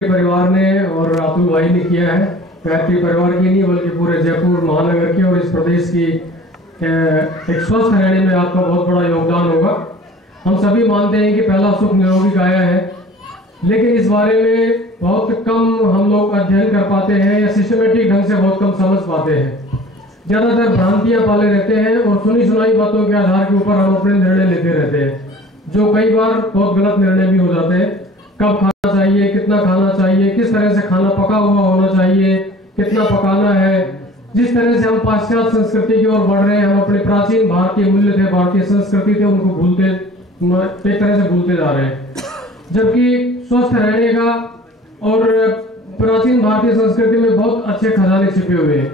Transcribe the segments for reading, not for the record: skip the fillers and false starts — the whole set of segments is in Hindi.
परिवार ने और अतुल भाई ने किया है। गायत्री परिवार की नहीं बल्कि पूरे जयपुर महानगर की और इस प्रदेश की एक स्वस्थ रहने में आपका बहुत बड़ा योगदान होगा। हम सभी मानते हैं कि पहला सुख निरोगी काया है, लेकिन इस बारे में बहुत कम हम लोग अध्ययन कर पाते हैं या सिस्टमेटिक ढंग से बहुत कम समझ पाते हैं। ज़्यादातर भ्रांतियां पाले रहते हैं और सुनी सुनाई बातों के आधार के ऊपर हम अपने निर्णय लेते रहते हैं, जो कई बार बहुत गलत निर्णय भी हो जाते हैं। कब खाना चाहिए, कितना खाना चाहिए, किस तरह से खाना पका हुआ होना चाहिए, कितना पकाना है। जिस तरह से हम पाश्चात्य संस्कृति की ओर बढ़ रहे हैं, हम अपने प्राचीन भारतीय मूल्य थे, भारतीय संस्कृति थे, उनको भूलते एक तरह से भूलते जा रहे हैं। जबकि स्वस्थ रहने का और प्राचीन भारतीय संस्कृति में बहुत अच्छे खजाने छिपे हुए हैं,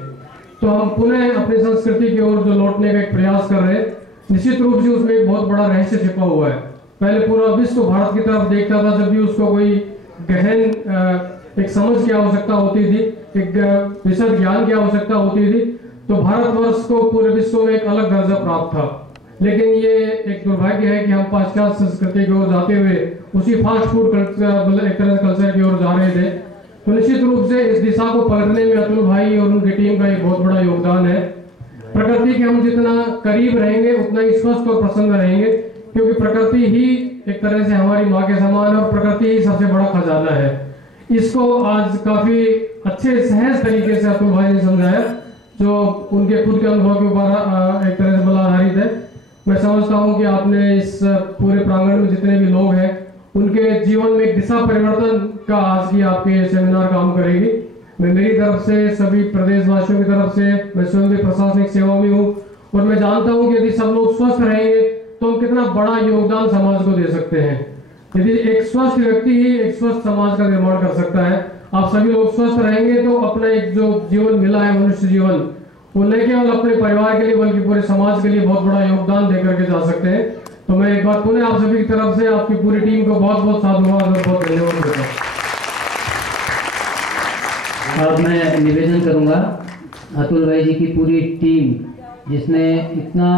तो हम पुनः अपनी संस्कृति की ओर जो लौटने का एक प्रयास कर रहे हैं। निश्चित रूप से उसमें एक बहुत बड़ा रहस्य छिपा हुआ है। पहले पूरा विश्व भारत की तरफ देखता था, जब भी उसको कोई गहन एक समझ की आवश्यकता होती थी, एक विशद ज्ञान की आवश्यकता होती थी, तो भारतवर्ष को पूरे विश्व में एक अलग दर्जा प्राप्त था। लेकिन ये एक दुर्भाग्य है कि हम पाश्चात्य संस्कृति की ओर जाते हुए उसी फास्ट फूड कल्चर, एक तरह कल्चर की ओर जा रहे थे। तो निश्चित रूप से इस दिशा को पलटने में अतुल भाई और उनकी टीम का एक बहुत बड़ा योगदान है। प्रकृति के हम जितना करीब रहेंगे उतना ही स्वस्थ और प्रसन्न रहेंगे, क्योंकि प्रकृति ही एक तरह से हमारी माँ के समान है और प्रकृति ही सबसे बड़ा खजाना है। इसको आज काफी अच्छे सहज तरीके से अतुल भाई ने समझाया, जो उनके खुद के अनुभव के ऊपर एक तरह से बल आधारित है। मैं समझता हूँ कि आपने इस पूरे प्रांगण में जितने भी लोग हैं उनके जीवन में एक दिशा परिवर्तन का आज की आपके सेमिनार काम करेगी। मैं मेरी तरफ से, सभी प्रदेशवासियों की तरफ से, मैं स्वयं भी प्रशासनिक सेवा में हूँ और मैं जानता हूँ कि यदि सब लोग स्वस्थ रहेंगे तो हम कितना बड़ा योगदान समाज को दे सकते हैं। यदि एक स्वस्थ व्यक्ति ही एक स्वस्थ समाज का निर्माण कर सकता है। आप सभी लोग स्वस्थ रहेंगे तो अपना एक जो जीवन मिला है, मनुष्य जीवन, वो न केवल अपने परिवार के लिए बल्कि पूरे समाज के लिए बहुत बड़ा योगदान दे करके जा सकते हैं। तो मैं एक बार पुनः आप सभी की तरफ से आपकी पूरी टीम को बहुत बहुत साधुवाद और बहुत धन्यवाद देता हूँ। अब मैं निवेदन करूंगा अतुल भाई जी की पूरी टीम, जिसने इतना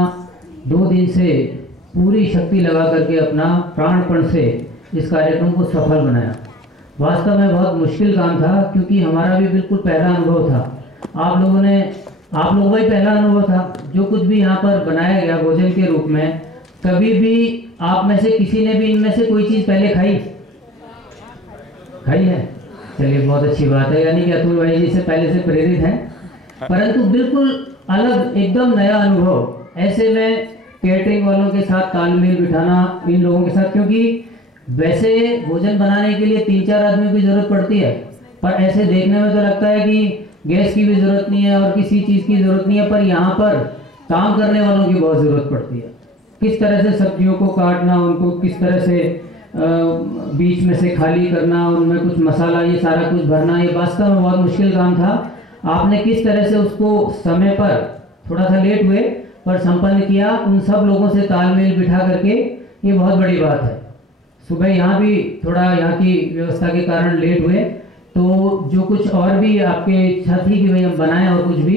2 दिन से पूरी शक्ति लगा करके अपना प्राणपण से इस कार्यक्रम को सफल बनाया। वास्तव में बहुत मुश्किल काम था, क्योंकि हमारा भी बिल्कुल पहला अनुभव था। आप लोगों का ही पहला अनुभव था। जो कुछ भी यहाँ पर बनाया गया भोजन के रूप में, कभी भी आप में से किसी ने भी इनमें से कोई चीज़ पहले खाई है? चलिए, बहुत अच्छी बात है। यानी कि अतुल भाई जी से पहले से प्रेरित हैं, परंतु बिल्कुल अलग, एकदम नया अनुभव। ऐसे में केटरिंग वालों के साथ तालमेल बिठाना, इन लोगों के साथ, क्योंकि वैसे भोजन बनाने के लिए 3-4 आदमी की जरूरत पड़ती है, पर ऐसे देखने में तो लगता है कि गैस की भी जरूरत नहीं है और किसी चीज़ की जरूरत नहीं है, पर यहाँ पर काम करने वालों की बहुत ज़रूरत पड़ती है। किस तरह से सब्जियों को काटना, उनको किस तरह से बीच में से खाली करना, उनमें कुछ मसाला, ये सारा कुछ भरना, ये वास्तव में बहुत मुश्किल काम था। आपने किस तरह से उसको समय पर, थोड़ा सा लेट हुए पर संपन्न किया, उन सब लोगों से तालमेल बिठा करके, ये बहुत बड़ी बात है। सुबह यहाँ भी थोड़ा यहाँ की व्यवस्था के कारण लेट हुए, तो जो कुछ और भी आपके इच्छा थी कि भाई हम बनाएं और कुछ भी,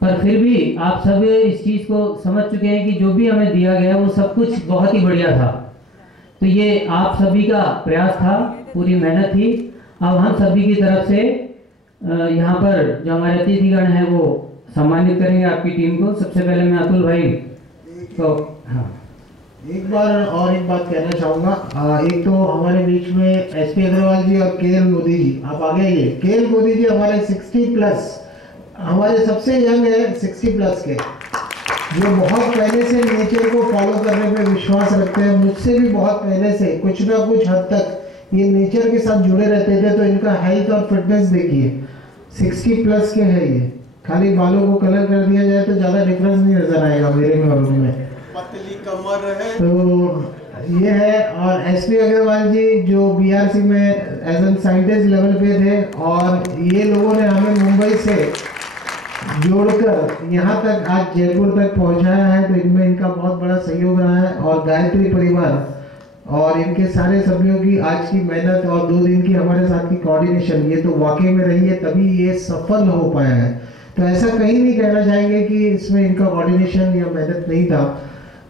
पर फिर भी आप सब इस चीज़ को समझ चुके हैं कि जो भी हमें दिया गया वो सब कुछ बहुत ही बढ़िया था। तो ये आप सभी का प्रयास था, पूरी मेहनत थी। अब हम सभी की तरफ से यहाँ पर जो हमारे अतिथिगण हैं वो सम्मानित करेंगे आपकी टीम को। सबसे पहले मैं अतुल भाई को, हाँ, एक बात कहना चाहूँगा। एक तो हमारे बीच में एसपी अग्रवाल जी और केएल मोदी जी, आप आगे आइए। केएल मोदी जी हमारे 60+, हमारे सबसे यंग है 60+ के, जो बहुत पहले से नेचर को फॉलो करने पे विश्वास रखते हैं। मुझसे भी बहुत पहले से कुछ ना कुछ हद तक ये नेचर के साथ जुड़े रहते थे। तो इनका हेल्थ और फिटनेस देखिए, 60+ के हैं ये। खाली बालों को कलर कर दिया जाए तो ज़्यादा डिफरेंस नहीं नजर आएगा मेरे में और उनमें। पतली कमर है तो ये है। और एसपी अग्रवाल जी जो बीआरसी में एज एन साइंटिस्ट लेवल पे थे, और ये लोगों ने हमें मुंबई से जोड़कर यहाँ तक आज जयपुर तक पहुँचाया है, तो इनमें इनका बहुत बड़ा सहयोग रहा है। और गायत्री परिवार और इनके सारे सभ्यों की आज की मेहनत और 2 दिन की हमारे साथ की कोऑर्डिनेशन, ये तो वाकई में रही है, तभी ये सफल हो पाया है। तो ऐसा कहीं नहीं कहना चाहेंगे कि इसमें इनका कोऑर्डिनेशन या मेहनत नहीं था,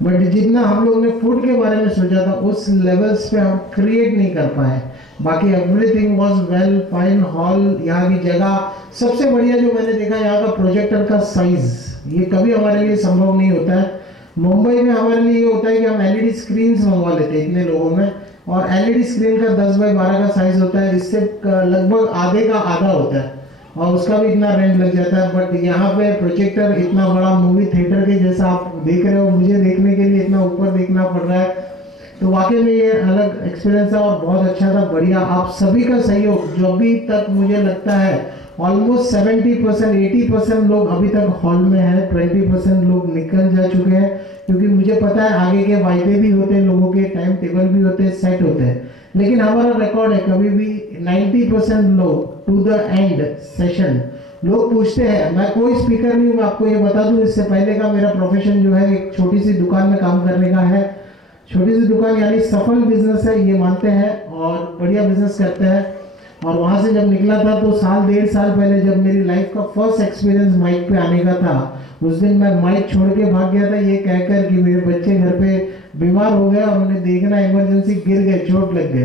बट जितना हम लोग ने फूड के बारे में सोचा था उस लेवल्स पे हम क्रिएट नहीं कर पाए। बाकी everything was well fine. Hall, यहाँ की जगह, सबसे बढ़िया जो मैंने देखा यहाँ का प्रोजेक्टर का साइज, ये कभी हमारे लिए संभव नहीं होता है। मुंबई में हमारे लिए ये होता है कि हम एलईडी स्क्रीन्स मंगवा लेते हैं इतने लोगों में, और एलईडी स्क्रीन का 10 बाई 12 का साइज होता है, इससे लगभग आधे का आधा होता है और उसका भी इतना रेंट लग जाता है। बट यहाँ पे प्रोजेक्टर इतना बड़ा मूवी थिएटर के जैसा आप देख रहे हो, मुझे देखने के लिए इतना ऊपर देखना पड़ रहा है, तो वाकई में ये अलग एक्सपीरियंस था और बहुत अच्छा था, बढ़िया। आप सभी का सहयोग, जो अभी तक मुझे लगता है ऑलमोस्ट 70% 80% लोग अभी तक हॉल में हैं, 20% लोग निकल जा चुके हैं, क्योंकि मुझे पता है आगे के वायदे भी होते हैं, लोगों के टाइम टेबल भी होते हैं, सेट होते हैं, लेकिन हमारा रिकॉर्ड है कभी भी 90% लोग टू द एंड सेशन। लोग पूछते हैं, मैं कोई स्पीकर नहीं हूँ, मैं आपको ये बता दूं, इससे पहले का मेरा प्रोफेशन जो है एक छोटी सी दुकान में काम करने का है। छोटी सी दुकान यानी सफल बिजनेस है, ये मानते हैं और बढ़िया बिजनेस करते हैं। और वहाँ से जब निकला था तो साल 1.5 साल पहले जब मेरी लाइफ का फर्स्ट एक्सपीरियंस माइक पे आने का था, उस दिन मैं माइक छोड़ के भाग गया था ये कहकर कि मेरे बच्चे घर पे बीमार हो गए और उन्हें देखना, इमरजेंसी गिर गए, चोट लग गए,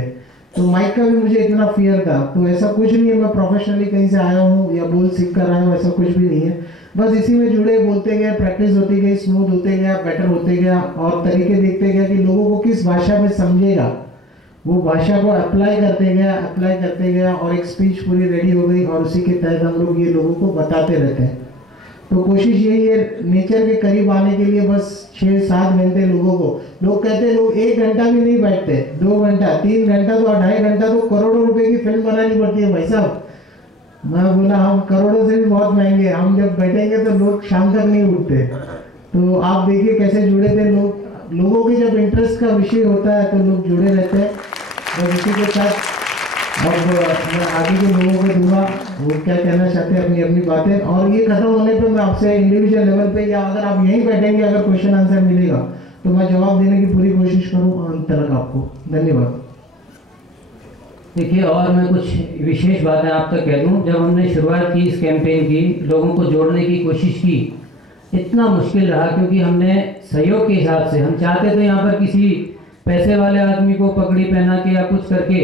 तो माइक का भी मुझे इतना फियर था। तो ऐसा कुछ नहीं है मैं प्रोफेशनली कहीं से आया हूँ या बोल सीख कर आया हूँ, ऐसा कुछ भी नहीं है, बस इसी में जुड़े, बोलते गए, प्रैक्टिस होती गई, स्मूथ होते गया, बेटर होते गया और तरीके देखते गया कि लोगों को किस भाषा में समझेगा, वो भाषा को अप्लाई करते गया और एक स्पीच पूरी रेडी हो गई और उसी के तहत हम लोग ये लोगों को बताते रहते हैं। तो कोशिश यही है नेचर के करीब आने के लिए, बस 6-7 घंटे लोगों को, लोग कहते हैं लोग 1 घंटा भी नहीं बैठते, 2 घंटा 3 घंटा तो 2.5 घंटा तो करोड़ों रुपए की फिल्म बनानी पड़ती है भाई साहब। मैं बोला हम करोड़ों से भी बहुत महंगे, हम जब बैठेंगे तो लोग शाम तक नहीं उठते। तो आप देखिए कैसे जुड़े थे लोग, लोगों के जब इंटरेस्ट का विषय होता है तो लोग जुड़े रहते हैं। और इसी के साथ अब मैं आगे के लोगों को दूंगा वो क्या कहना चाहते हैं अपनी अपनी बातें, और ये खत्म होने पे मैं आपसे इंडिविजुअल लेवल पे या अगर आप यहीं बैठेंगे, अगर क्वेश्चन आंसर मिलेगा तो मैं जवाब देने की पूरी कोशिश करूँ अंत तक आपको। धन्यवाद। देखिए, और मैं कुछ विशेष बातें आप तक कह दूं। जब हमने शुरुआत की इस कैंपेन की, लोगों को जोड़ने की कोशिश की, इतना मुश्किल रहा क्योंकि हमने सहयोग के हिसाब से, हम चाहते तो यहाँ पर किसी पैसे वाले आदमी को पगड़ी पहना के या कुछ करके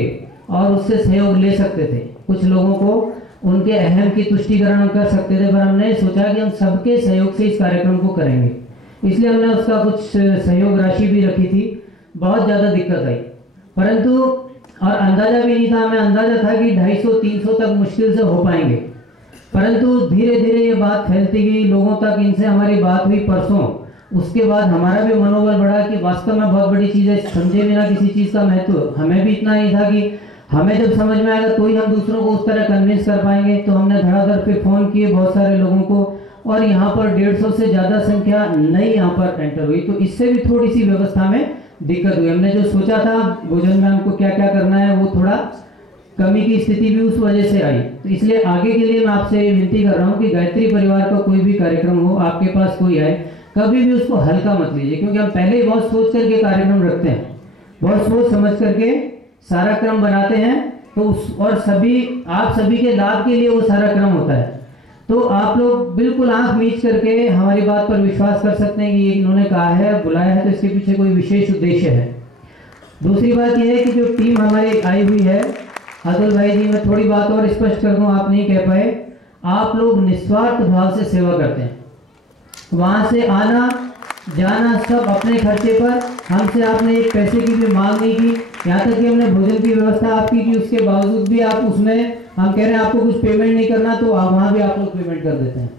और उससे सहयोग ले सकते थे, कुछ लोगों को उनके अहम की तुष्टिकरण कर सकते थे, पर हमने सोचा कि हम सबके सहयोग से इस कार्यक्रम को करेंगे, इसलिए हमने उसका कुछ सहयोग राशि भी रखी थी। बहुत ज़्यादा दिक्कत आई, परंतु और अंदाजा भी नहीं था, हमें अंदाजा था कि 250-300 तक मुश्किल से हो पाएंगे, परंतु धीरे धीरे ये बात फैलती गई लोगों तक। इनसे हमारी बात हुई परसों, उसके बाद हमारा भी मनोबल बढ़ा कि वास्तव में बहुत बड़ी चीज़ है, समझे बिना किसी चीज़ का महत्व हमें भी इतना ही था कि हमें जब समझ में आएगा तो ही हम दूसरों को उस तरह कन्विंस कर पाएंगे। तो हमने धड़ाधड़ पे फ़ोन किए बहुत सारे लोगों को, और यहाँ पर 150 से ज़्यादा संख्या नई यहाँ पर एंटर हुई, तो इससे भी थोड़ी सी व्यवस्था में दिक्कत हुई। हमने जो सोचा था भोजन में हमको क्या क्या करना है, वो थोड़ा कमी की स्थिति भी उस वजह से आई। तो इसलिए आगे के लिए मैं आपसे विनती कर रहा हूँ कि गायत्री परिवार का कोई भी कार्यक्रम हो, आपके पास कोई आए, कभी भी उसको हल्का मत लीजिए, क्योंकि हम पहले ही बहुत सोच करके कार्यक्रम रखते हैं, बहुत सोच समझ करके सारा क्रम बनाते हैं, तो उस और सभी आप सभी के लाभ के लिए वो सारा क्रम होता है। तो आप लोग बिल्कुल आंख मीच करके हमारी बात पर विश्वास कर सकते हैं कि ये इन्होंने कहा है, बुलाया है, तो इसके पीछे कोई विशेष उद्देश्य है। दूसरी बात यह है कि जो टीम हमारी आई हुई है, अतुल भाई जी, मैं थोड़ी बात और स्पष्ट कर दूं, आप नहीं कह पाए, आप लोग निस्वार्थ भाव से सेवा करते हैं, वहाँ से आना जाना सब अपने खर्चे पर, हमसे आपने एक पैसे की भी मांग नहीं की, यहाँ तक कि हमने भोजन की व्यवस्था आपकी की, उसके बावजूद भी आप उसमें हम कह रहे हैं आपको कुछ पेमेंट नहीं करना, तो वहाँ भी आप लोग पेमेंट कर देते हैं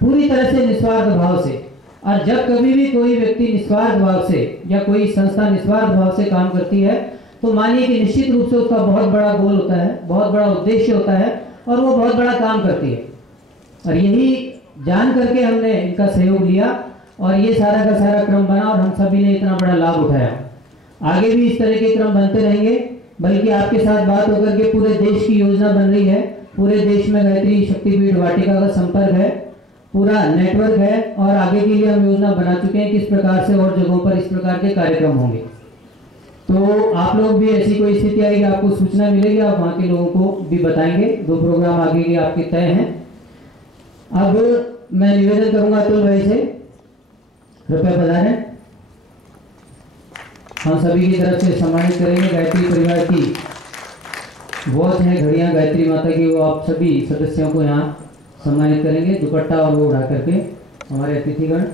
पूरी तरह से निस्वार्थ भाव से। और जब कभी भी कोई व्यक्ति निस्वार्थ भाव से या कोई संस्था निस्वार्थ भाव से काम करती है, तो मानिए कि निश्चित रूप से उसका बहुत बड़ा गोल होता है, बहुत बड़ा उद्देश्य होता है, और वो बहुत बड़ा काम करती है। और यही जान करके हमने इनका सहयोग लिया और ये सारा का सारा क्रम बना और हम सभी ने इतना बड़ा लाभ उठाया। आगे भी इस तरह के क्रम बनते रहेंगे, बल्कि आपके साथ बात होकर के पूरे देश की योजना बन रही है, पूरे देश में गायत्री शक्तिपीठ वाटिका का संपर्क है, पूरा नेटवर्क है, और आगे के लिए हम योजना बना चुके हैं किस प्रकार से और जगहों पर इस प्रकार के कार्यक्रम होंगे। तो आप लोग भी ऐसी कोई स्थिति आएगी, आपको सूचना मिलेगी, आप वहाँ के लोगों को भी बताएंगे। 2 प्रोग्राम आगे के आपके तय हैं। अब मैं निवेदन करूंगा अतुल भाई से, रुपया पधारें, हम सभी की तरफ से सम्मानित करेंगे गायत्री परिवार की वॉच है, घड़ियाँ गायत्री माता की, वो आप सभी सदस्यों को यहाँ सम्मानित करेंगे। दुपट्टा और वो उड़ा करके हमारे अतिथिगण।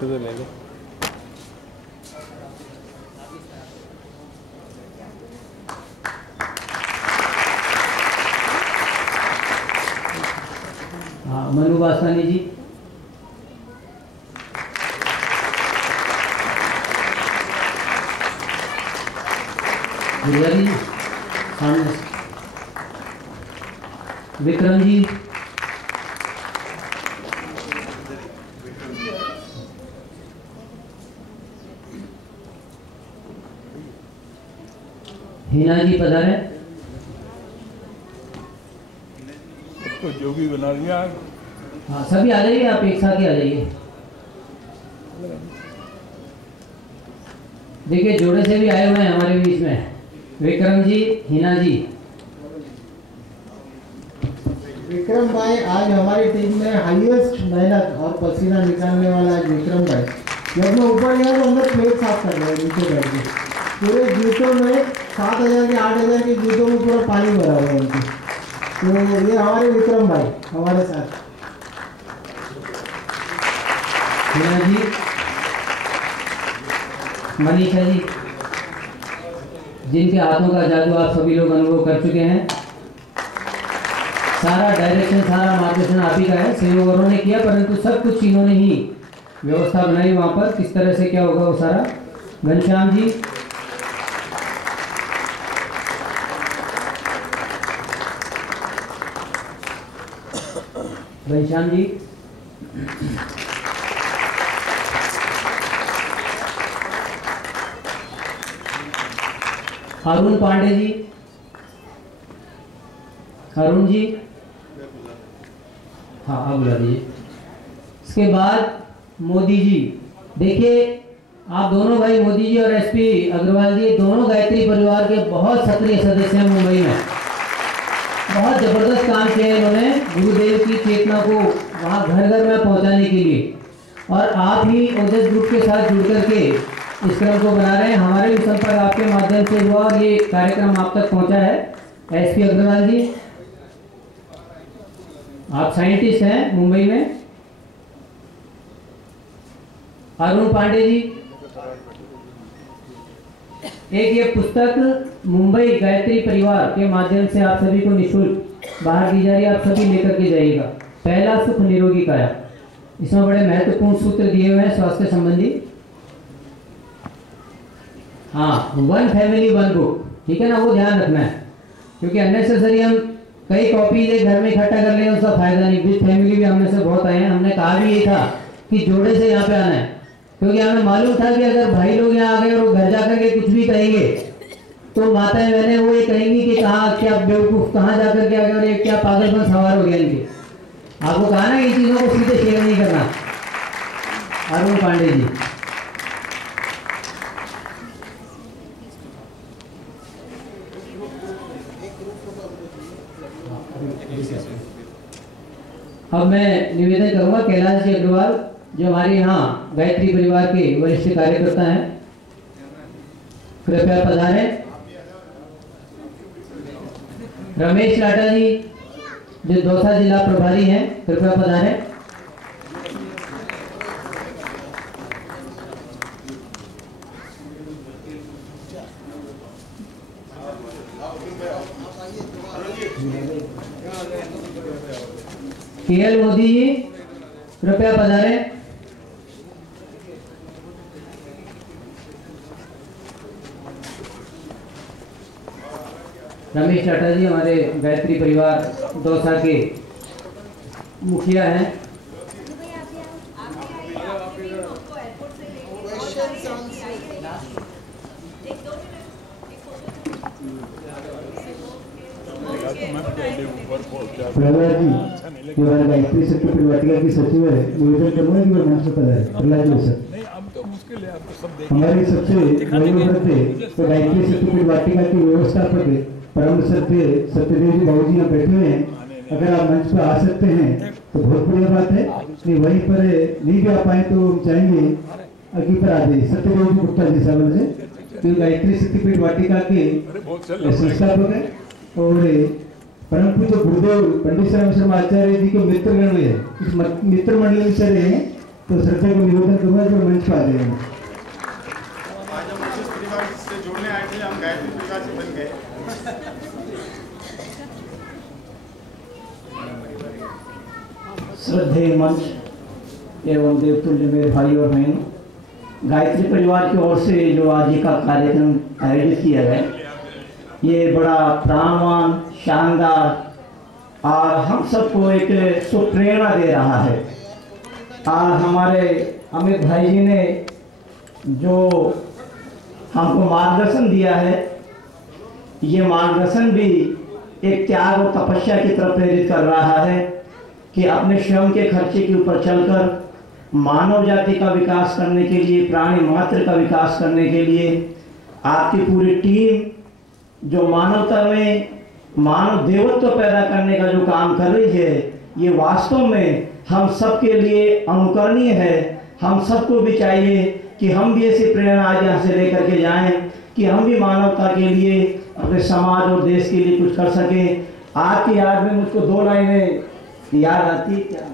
तो ले लो। हाँ, मनु वासवानी जी। गुड़िया जी सामने। विक्रम जी। हिना जी पधारे। तो जो भी बना लिया। हाँ, सभी आ जाइए, आप एक साथ ही आ जाइए। देखिए जोड़े से भी आए हुए हैं हमारे बीच में, विक्रम जी, हिना जी। विक्रम भाई आज हमारी टीम में हाईएस्ट मेहनत और पसीना निकालने वाला है विक्रम भाई। जब मैं ऊपर गया तो हमने प्लेट साफ कर लिया नीचे बैठ के। पूरे जूतों में 7,000 के 8,000 के जूतों में पूरा पानी भरा हुआ है उनके। तो ये हमारे विक्रम भाई हमारे साथ। हिना जी, मनीषा जी, जिनके हाथों का जादू आप सभी लोग अनुभव कर चुके हैं। सारा डायरेक्शन, सारा मार्गदर्शन आप ही का है, सहयोगरों ने किया, परंतु सब कुछ इन्होंने ही व्यवस्था बनाई वहाँ पर, किस तरह से क्या होगा वो सारा। घनश्याम जी, घनश्याम जी, अरुण पांडे जी, अरुण जी, हाँ आप बुला दीजिए। इसके बाद मोदी जी। देखिए आप दोनों भाई, मोदी जी और एसपी अग्रवाल जी, दोनों गायत्री परिवार के बहुत सक्रिय सदस्य हैं मुंबई में। बहुत जबरदस्त काम किया इन्होंने गुरुदेव की चेतना को वहाँ घर घर में पहुँचाने के लिए, और आप ही ओजस ग्रुप के साथ जुड़ करके इस क्रम को बना रहे हैं। हमारे भी संपर्क आपके माध्यम से हुआ और ये कार्यक्रम आप तक पहुँचा है। एसपी अग्रवाल जी, आप साइंटिस्ट हैं मुंबई में। अरुण पांडे जी, एक ये पुस्तक मुंबई गायत्री परिवार के माध्यम से आप सभी को निःशुल्क बाहर दी जा रही है, आप सभी लेकर के जाइएगा। पहला सुख निरोगी काया, इसमें बड़े महत्वपूर्ण सूत्र दिए हुए हैं स्वास्थ्य संबंधी। हाँ, 1 फैमिली 1 बुक, ठीक है ना, वो ध्यान रखना है, क्योंकि अननेसेसरी हम कई कॉपीज एक घर में इकट्ठा कर लें, उसका फायदा नहीं। विद फैमिली भी हम में से बहुत आए हैं। हमने कहा भी ये था कि जोड़े से यहाँ पे आना है, क्योंकि हमें मालूम था कि अगर भाई लोग यहाँ आ गए और घर जाकर के कुछ भी कहेंगे तो माताएं बहनें वो ये कहेंगी कि कहाँ क्या बेवकूफ, कहाँ जाकर के आ गए और ये क्या पागलपन सवार हो गया इनके। आपको कहा ना इन चीज़ों को सीधे शेयर नहीं करना। अरुण पांडे जी, अब मैं निवेदन करूंगा कैलाश जी अग्रवाल, जो हमारे यहाँ गायत्री परिवार के वरिष्ठ कार्यकर्ता हैं, कृपया पधारें। रमेश लाटा जी, जो दौसा जिला प्रभारी हैं, कृपया पधारें। केएल मोदी जी, कृपया पधारें। रमेश टाटा जी हमारे गायत्री परिवार दौसा के मुखिया हैं। तो मैं पहले ऊपर पहुंच जाता। प्रहलाद जी जो है गायत्री शक्ति परिवाटिका की सचिव है, निवेदन करूंगा कि वो मंच पर पधारे। प्रहलाद जी सर, नहीं अब तो मुश्किल है, अब तो सब देख हमारे सबसे वयोवृद्ध थे तो गायत्री शक्ति परिवाटिका के व्यवस्थापक परम श्रद्धेय सत्यदेव जी बाबू जी यहाँ बैठे हुए हैं। अगर आप मंच पर आ सकते हैं तो बहुत बढ़िया बात है, नहीं वहीं पर नहीं भी आ पाए तो हम चाहेंगे अभी पर आ जाइए। सत्यदेव जी गुप्ता जी साहब से जो गायत्री शक्तिपीठ वाटिका के संस्थापक है और परम पूज्य गुरुदेव पंडित राम शर्मा आचार्य जी के मित्रगण में इस मित्र मंडल में से रहे हैं, तो श्रद्धा को निवेदन करूंगा जो मंच पर आ जाएंगे। आज हम जिस परिवार से जुड़ने आए थे, हम गायत्री परिवार से बन गए। श्रद्धेय मंच एवं देवतुल्य मेरे भाई और बहनों, गायत्री परिवार की ओर से जो आज का कार्यक्रम आयोजित किया गया, ये बड़ा प्राणवान, शानदार और हम सबको एक शुभ प्रेरणा दे रहा है। आज हमारे अमित भाई जी ने जो हमको मार्गदर्शन दिया है, ये मार्गदर्शन भी एक त्याग और तपस्या की तरफ प्रेरित कर रहा है कि अपने स्वयं के खर्चे के ऊपर चलकर मानव जाति का विकास करने के लिए, प्राणी मात्र का विकास करने के लिए आपकी पूरी टीम जो मानवता में मानव देवत्व पैदा करने का जो काम कर रही है, ये वास्तव में हम सबके लिए अनुकरणीय है। हम सबको भी चाहिए कि हम भी ऐसी प्रेरणा आज यहाँ से लेकर के जाएं कि हम भी मानवता के लिए, अपने समाज और देश के लिए कुछ कर सकें। आपकी याद में मुझको 2 लाइनें याद आती है, क्या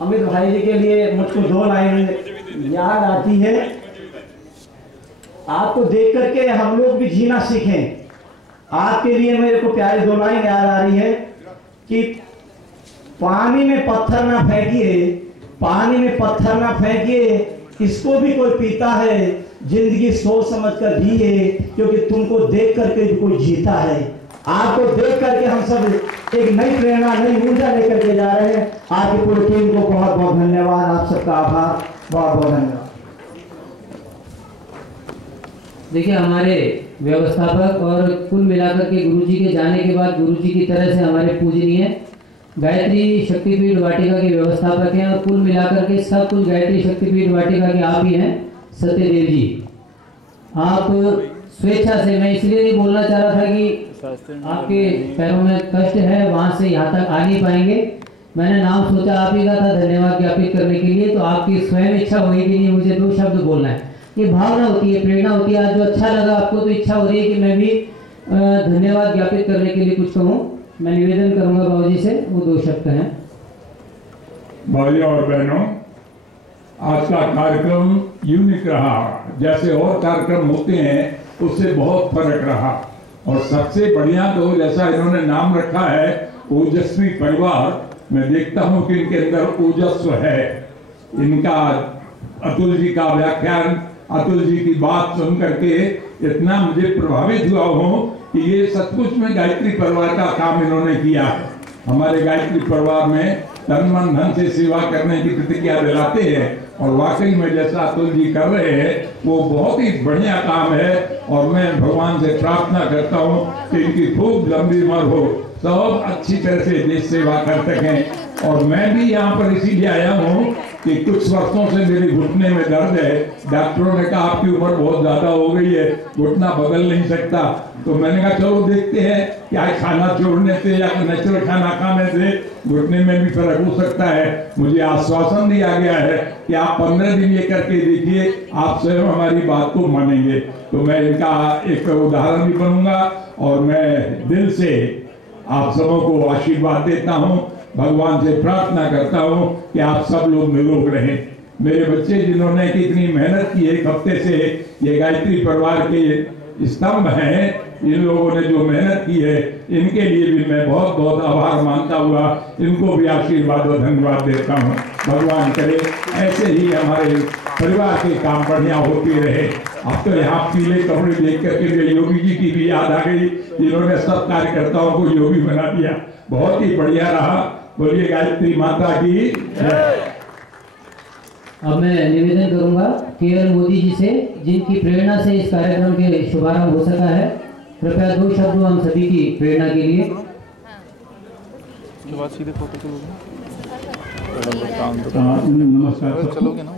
अमित भाई जी के लिए मुझको 2 लाइनें याद आती है। आपको देख करके हम लोग भी जीना सीखें। आपके लिए मेरे को प्यारी 2 लाइन याद आ रही है कि पानी में पत्थर ना फेंकिए, पानी में पत्थर ना फेंकिए, इसको भी कोई पीता है, जिंदगी सोच समझ कर जिए, क्योंकि तुमको देख करके भी कोई जीता है। आपको देख करके हम सब एक नई प्रेरणा, नई ऊर्जा लेकर के जा रहे हैं। आपकी पूरी टीम को बहुत बहुत धन्यवाद, आप सबका आभार, बहुत बहुत धन्यवाद। देखिए, हमारे व्यवस्थापक और कुल मिलाकर के गुरुजी के जाने के बाद गुरुजी की तरह से हमारे पूजनीय गायत्री शक्तिपीठ वाटिका के व्यवस्थापक हैं और कुल मिलाकर के सब कुछ गायत्री शक्तिपीठ वाटिका के आप ही हैं सत्यदेव जी। आप स्वेच्छा से, मैं इसलिए नहीं बोलना चाह रहा था कि आपके पैरों में कष्ट है, वहां से यहाँ तक आ नहीं पाएंगे, मैंने नाम सोचा आप ही का था धन्यवाद ज्ञापित करने के लिए, तो आपकी स्वयं इच्छा हुई कि नहीं मुझे 2 शब्द बोलना है। ये भावना होती है, प्रेरणा होती है। आज जो अच्छा लगा आपको तो इच्छा हो रही है कि मैं भी धन्यवाद ज्ञापित करने के लिए कुछ कहूँ। मैं निवेदन करूंगा बाबूजी से, वो 2 शब्द कहें। भाइयों और बहनों, आज का कार्यक्रम यूनिक रहा, जैसे और कार्यक्रम होते हैं उससे बहुत फर्क रहा। और सबसे बढ़िया तो जैसा इन्होंने नाम रखा है ओजस्वी परिवार, मैं देखता हूं कि इनके अंदर ओजस्व है। इनका अतुल जी का व्याख्यान, अतुल जी की बात सुन करके इतना मुझे प्रभावित हुआ हूं कि ये सचमुच में गायत्री परिवार का काम इन्होंने किया है। हमारे गायत्री परिवार में तन मन धन से सेवा करने की प्रतिज्ञा दिलाते हैं और वाकई में जैसा अतुल जी कर रहे हैं वो बहुत ही बढ़िया काम है। और मैं भगवान से प्रार्थना करता हूँ कि इनकी खूब लंबी उम्र हो, सब अच्छी तरह से देश सेवा कर सकें। और मैं भी यहाँ पर इसीलिए आया हूँ कि कुछ वर्षों से मेरे घुटने में दर्द है। डॉक्टरों ने कहा आपकी उम्र बहुत ज्यादा हो गई है, घुटना बदल नहीं सकता। तो मैंने कहा चलो देखते हैं क्या खाना छोड़ने से या नेचुरल खाना खाने से घुटने में भी फर्क हो सकता है। मुझे आश्वासन दिया गया है कि आप 15 दिन ये करके देखिए, आप स्वयं हमारी बात को मानेंगे। तो मैं इनका एक उदाहरण भी बनूंगा और मैं दिल से आप सबों को आशीर्वाद देता हूँ, भगवान से प्रार्थना करता हूँ कि आप सब लोग निरोग रहें। मेरे बच्चे जिन्होंने कितनी मेहनत की, 1 हफ्ते से ये गायत्री परिवार के स्तंभ हैं, इन लोगों ने जो मेहनत की है इनके लिए भी मैं बहुत बहुत आभार मानता हुआ इनको भी आशीर्वाद और धन्यवाद देता हूँ। भगवान करे ऐसे ही हमारे परिवार के काम बढ़िया होते रहे। अब तो यहाँ पीले कपड़े देख करके योगी जी की भी याद आ गई, जिन्होंने सब कार्यकर्ताओं को योगी बना दिया। बहुत ही बढ़िया रहा। बोलिए गायत्री माता की जय। अब मैं निवेदन करूंगा केएल मोदी जी से, जिनकी प्रेरणा से इस कार्यक्रम के शुभारंभ हो सका है। कृपया 2 शब्द हम सभी की प्रेरणा के लिए। उसके बाद सीधे फोटो चलोगे नमस्कार चलोगे ना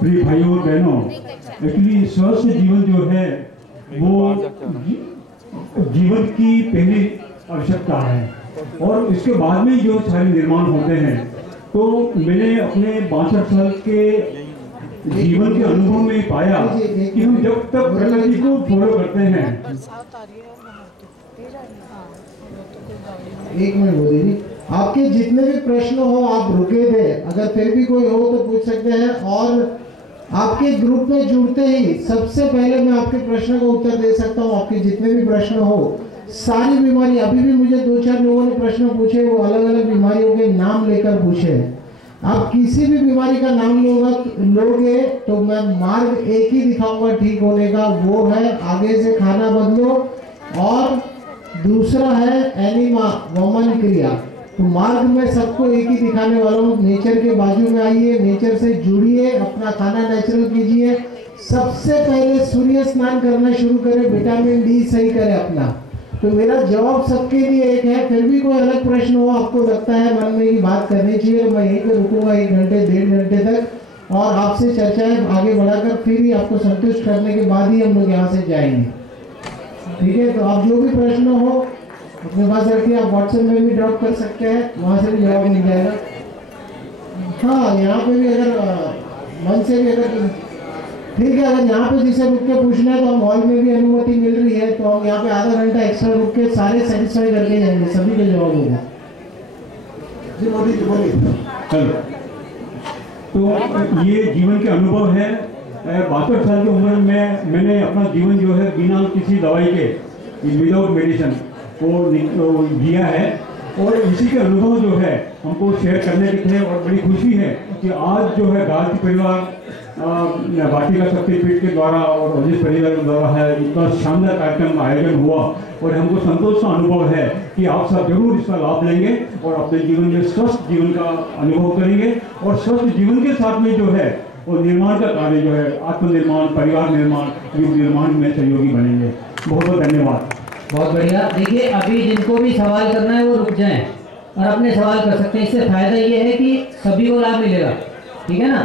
प्रिय भाइयों और बहनों, एक्चुअली स्वस्थ जीवन जो है वो जीवन की पहली आवश्यकता है और इसके बाद में जो सारे निर्माण होते हैं। तो मैंने अपने 62 साल के जीवन के अनुभव में पाया कि हम जब तक प्रकृति को फॉलो करते हैं। एक मिनट मोदी जी, आपके जितने भी प्रश्न हो आप रुके थे, अगर फिर भी कोई हो तो पूछ सकते हैं। और आपके ग्रुप में जुड़ते ही सबसे पहले मैं आपके प्रश्न का उत्तर दे सकता हूँ। आपके जितने भी प्रश्न हो, सारी बीमारी, अभी भी मुझे 2-4 लोगों ने प्रश्न पूछे, वो अलग अलग बीमारियों के नाम लेकर पूछे। आप किसी भी बीमारी का नाम लोगे तो मैं मार्ग एक ही दिखाऊंगा ठीक होने का, वो है आगे से खाना बदलो और दूसरा है एनिमा वमन क्रिया। तो मार्ग में सबको एक ही दिखाने वाला हूँ। नेचर के बाजू में आइए, नेचर से जुड़िए, अपना खाना नेचुरल कीजिए। सबसे पहले सूर्य स्नान करना शुरू करें, विटामिन डी सही करें अपना। तो मेरा जवाब सबके लिए एक है। फिर भी कोई अलग प्रश्न हो, आपको लगता है मन में ये बात करनी चाहिए, तो मैं यहीं पे रुकूंगा 1 घंटे 1.5 घंटे तक और आपसे चर्चाएं आगे बढ़ाकर फिर ही आपको संतुष्ट करने के बाद ही हम लोग यहाँ से जाएंगे। ठीक है, तो आप जो भी प्रश्न हो अपने पास रखिए। आप व्हाट्सएप में भी ड्रॉप कर सकते हैं, वहाँ से भी जवाब मिल जाएगा। हाँ, यहाँ पे भी अगर मन से भी अगर ठीक है, अगर यहाँ पे जिसे रुक के पूछना है तो हम हॉल में भी अनुमति मिल रही है, तो हम यहाँ पे आधा घंटा एक्स्ट्रा रुक के सारे सेटिस्फाई करके जाएंगे, सभी के जवाब होगा। जी मोदी जी बोलिए। तो ये जीवन के अनुभव है। 72 साल की उम्र में मैंने अपना जीवन जो है बिना किसी दवाई के, विदाउट मेडिसिन वो जिया है और इसी के अनुभव जो है हमको शेयर करने के थे। और बड़ी खुशी है कि आज जो है गायत्री परिवार वाटिका शक्तिपीठ के द्वारा और अजीत परिवार के द्वारा है इतना शानदार कार्यक्रम का आयोजन हुआ और हमको संतोष का अनुभव है कि आप सब जरूर इसका लाभ लेंगे और अपने जीवन में स्वस्थ जीवन का अनुभव करेंगे। और स्वस्थ जीवन के साथ में जो है वो निर्माण का कार्य जो है आत्मनिर्माण, परिवार निर्माण, युग निर्माण में सहयोगी बनेंगे। बहुत बहुत धन्यवाद। बहुत बढ़िया। देखिए, अभी जिनको भी सवाल करना है वो रुक जाएं और अपने सवाल कर सकते हैं। इससे फायदा ये है कि सभी को लाभ मिलेगा, ठीक है ना।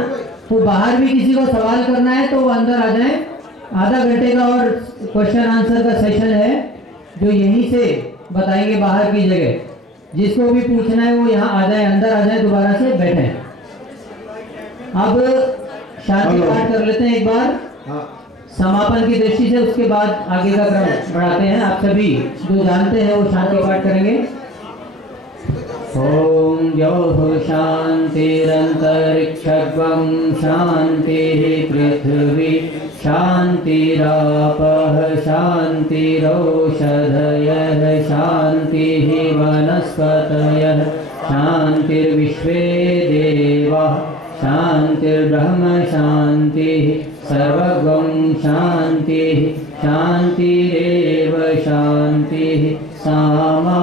तो बाहर भी किसी को सवाल करना है तो वो अंदर आ जाए। आधा घंटे का और क्वेश्चन आंसर का सेशन है जो यहीं से बताएंगे बाहर की जगह। जिसको भी पूछना है वो यहाँ आ जाए, अंदर आ जाए, दोबारा से बैठे। अब शांति पाठ कर लेते हैं एक बार समापन की दृष्टि से, उसके बाद आगे का क्रम बढ़ाते हैं। आप सभी जो जानते हैं वो शांति पाठ करेंगे। ओम यो शांतिरंतरिक्षं शांतिः पृथ्वी शांतिरापः शांतिरौषधयः शांतिः वनस्पतयः शांतिर्विश्वे देवाः शांतिर्ब्रह्म शांतिः सर्वगं शांतिः शांतिरेव शांतिः सामा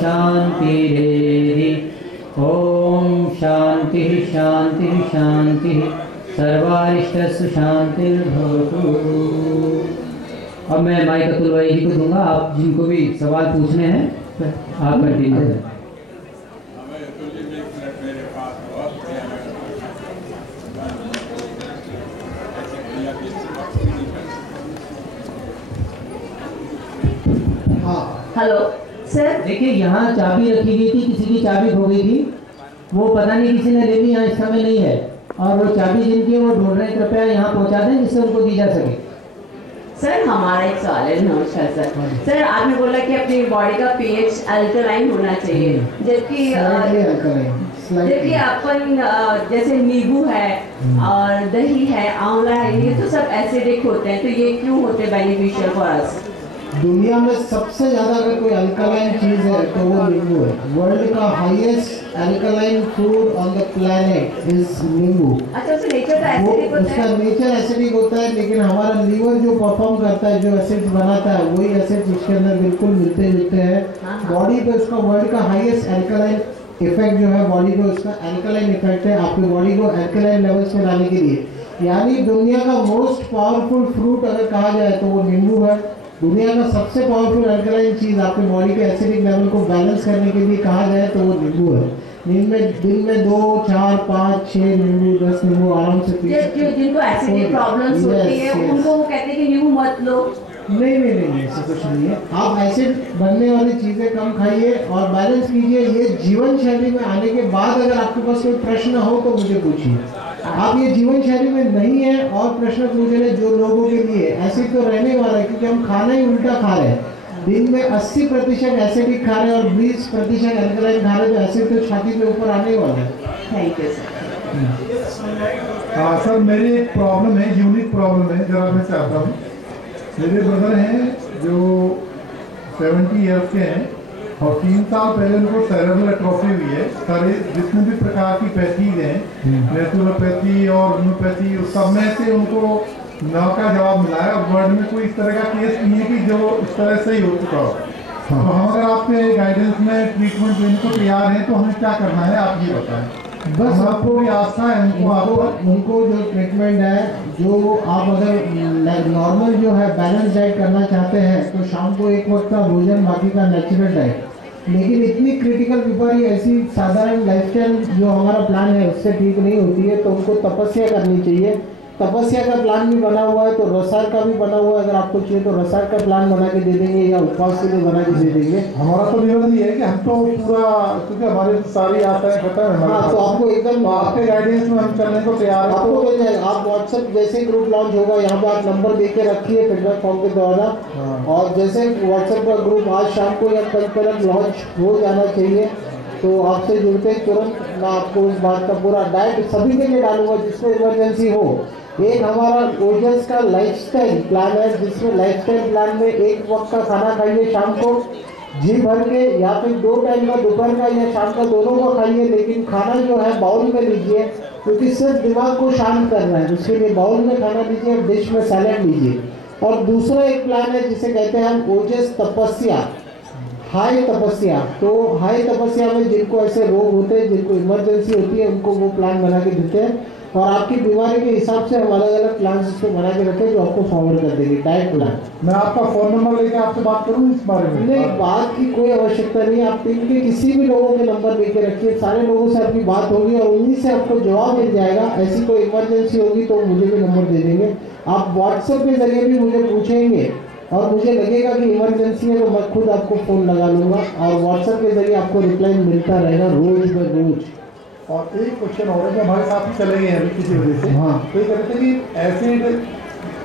शांतिरेधि। ओम शांतिः शांतिः शांतिः सर्वारिष्टस्य शांतिर्भवतु। अब मैं माइक अतुल भाई जी को दूंगा। आप जिनको भी सवाल पूछने हैं आप कंटिन्यू करें। Hello sir. देखिए, यहाँ चाबी रखी गई थी, किसी की चाबी खो गई थी, वो पता नहीं किसी ने ले ली, यहाँ इस समय नहीं है। और वो चाबी जिनकी वो ढूंढ रहे हैं, कृपया यहाँ पहुँचा दें जिससे उनको दी जा सके। सर हमारा एक सवाल है। नमस्कार सर। सर आपने बोला कि अपनी बॉडी का पीएच अल्कलाइन होना चाहिए, जबकि अपन जैसे नींबू है और दही है, आंवला है, ये तो सब एसिडिक होते हैं, तो ये क्यों होते हैं बेनिफिशियल फॉर अस? दुनिया में सबसे ज्यादा अगर कोई अल्कलाइन चीज है तो वो नींबू है। वर्ल्ड का highest alkaline food on the planet is नींबू। अच्छा, उसका नेचर होता है, उसका नेचर एसिडिक होता है, लेकिन हमारा लीवर जो परफॉर्म करता है, जो एसिड्स बनाता है, वही एसिड्स उसके अंदर बिल्कुल मिलते जुलते हैं। बॉडी पे उसका वर्ल्ड का हाईएस्ट अल्कलाइन इफेक्ट जो है, बॉडी पे उसका अल्कलाइन इफेक्ट है आपकी बॉडी को अल्कलाइन लेवल्स में लाने के लिए। यानी दुनिया का मोस्ट पावरफुल फ्रूट अगर कहा जाए तो वो नींबू है। दुनिया का सबसे पावरफुल अल्कलाइन चीज़ आपके बॉडी के एसिडिक लेवल को बैलेंस करने के लिए कहा जाए तो वो नींबू है। दिन में 2, 4, 5, 6 नींबू, 10 नींबू आराम से पी सकते हैं। जिनको एसिडिक प्रॉब्लम्स होती है उनको वो कहते हैं कि नींबू मत लो। नहीं ऐसा कुछ नहीं है। आप एसिड बनने वाली चीज़ें कम खाइए और बैलेंस कीजिए। ये जीवन शैली में आने के बाद अगर आपके पास कोई प्रश्न हो तो मुझे पूछिए। आप ये जीवन शैली में नहीं है और प्रश्न पूछ रहे जो लोगों के लिए एसिड तो रहने वाला है, क्योंकि हम खाना ही उल्टा खा रहे हैं। दिन में 80% एसिडिक खा रहे हैं और 20% अल्कलाइन खा रहे हैं, तो एसिड तो छाती पे ऊपर आने वाला है। Thank you sir. हाँ सर, मेरी एक प्रॉब्लम है, यूनिक प्रॉब्लम है, जरा मैं चाहता हूँ। मेरे ब्रदर हैं जो 70 ईयर्स के हैं और 3 साल पहले उनको सेरेब्रल एट्रोफी हुई है। सारे जितने भी प्रकार की पैथीज हैं, नेचुरोपैथी और होम्योपैथी, उस सब में से उनको ना का जवाब मिला है और वर्ल्ड में कोई इस तरह का केस नहीं है कि जो इस तरह से ही हो चुका हो। तो हम अगर आपके गाइडेंस में ट्रीटमेंट देने को तैयार हैं तो हमें क्या करना है, आप ये बताएं। बस आपको भी आस्था है उनको जो ट्रीटमेंट है, जो आप अगर नॉर्मल जो है बैलेंस डाइट करना चाहते हैं तो शाम को एक वक्त का भोजन, बाकी का नेचुरल डाइट। लेकिन इतनी क्रिटिकल बीमारी ऐसी साधारण लाइफस्टाइल जो हमारा प्लान है उससे ठीक नहीं होती है, तो उनको तपस्या करनी चाहिए। तपस्या का प्लान भी बना हुआ है, तो रसार का भी बना हुआ है। अगर आपको चाहिए तो रसार का प्लान बना के दे देंगे या उपवास के लिए बना के दे देंगे। हमारा तो निवेदन ये है कि हम तो पूरा, क्योंकि हमारे सारी आशाएं खत्म है। हाँ, तो आपको एकदम आपके गाइडेंस में हम चलने को तैयार हैं। आपको मिल जाएगा। आप व्हाट्सएप जैसे ग्रुप लॉन्च होगा, यहाँ पे आप नंबर दे के रखिए फीडबैक फॉर्म के द्वारा, और जैसे व्हाट्सएप का ग्रुप आज शाम को या कल तक लॉन्च हो जाना चाहिए, तो आपसे जुड़ते तुरंत मैं आपको इस बात का पूरा डाइट सभी के लिए डालूंगा जिसमें इमरजेंसी हो। एक हमारा ओजस का लाइफस्टाइल प्लान है, जिसमें लाइफस्टाइल प्लान में एक वक्त का खाना खाइए शाम को जी भर के, या फिर 2 टाइम का, दोपहर का या शाम का, दोनों को खाइए। लेकिन खाना जो है बाउल में लीजिए, क्योंकि सिर्फ दिमाग को शांत करना है, उसके लिए बाउल में खाना लीजिए, डिश में सैलेड लीजिए। और दूसरा एक प्लान है जिसे कहते हैं हम ओजस तपस्या, हाई तपस्या। तो हाई तपस्या में जिनको ऐसे रोग होते हैं, जिनको इमरजेंसी होती है, उनको वो प्लान बना के देते हैं और आपकी बीमारी के हिसाब से हम अलग अलग प्लान इसको बना के रखें जो आपको फॉरवर्ड कर देंगे, डाइट प्लान। मैं आपका फ़ोन नंबर लेके आपसे बात करूँ इस बारे में? नहीं, बात की कोई आवश्यकता नहीं। आप टीम के किसी भी लोगों के नंबर लेके रखिए, सारे लोगों से आपकी बात होगी और उन्हीं से आपको जवाब मिल जाएगा। ऐसी कोई इमरजेंसी होगी तो मुझे भी नंबर दे देंगे। आप व्हाट्सएप के जरिए भी मुझे पूछेंगे और मुझे लगेगा कि इमरजेंसी है तो मैं खुद आपको फ़ोन लगा लूँगा और व्हाट्सएप के जरिए आपको रिप्लाई मिलता रहेगा रोज़ ब रोज़। और एक क्वेश्चन और है कि हमारे साथ ही चले गए हैं अभी किसी वजह से। हाँ, तो ये कहते हैं कि एसिड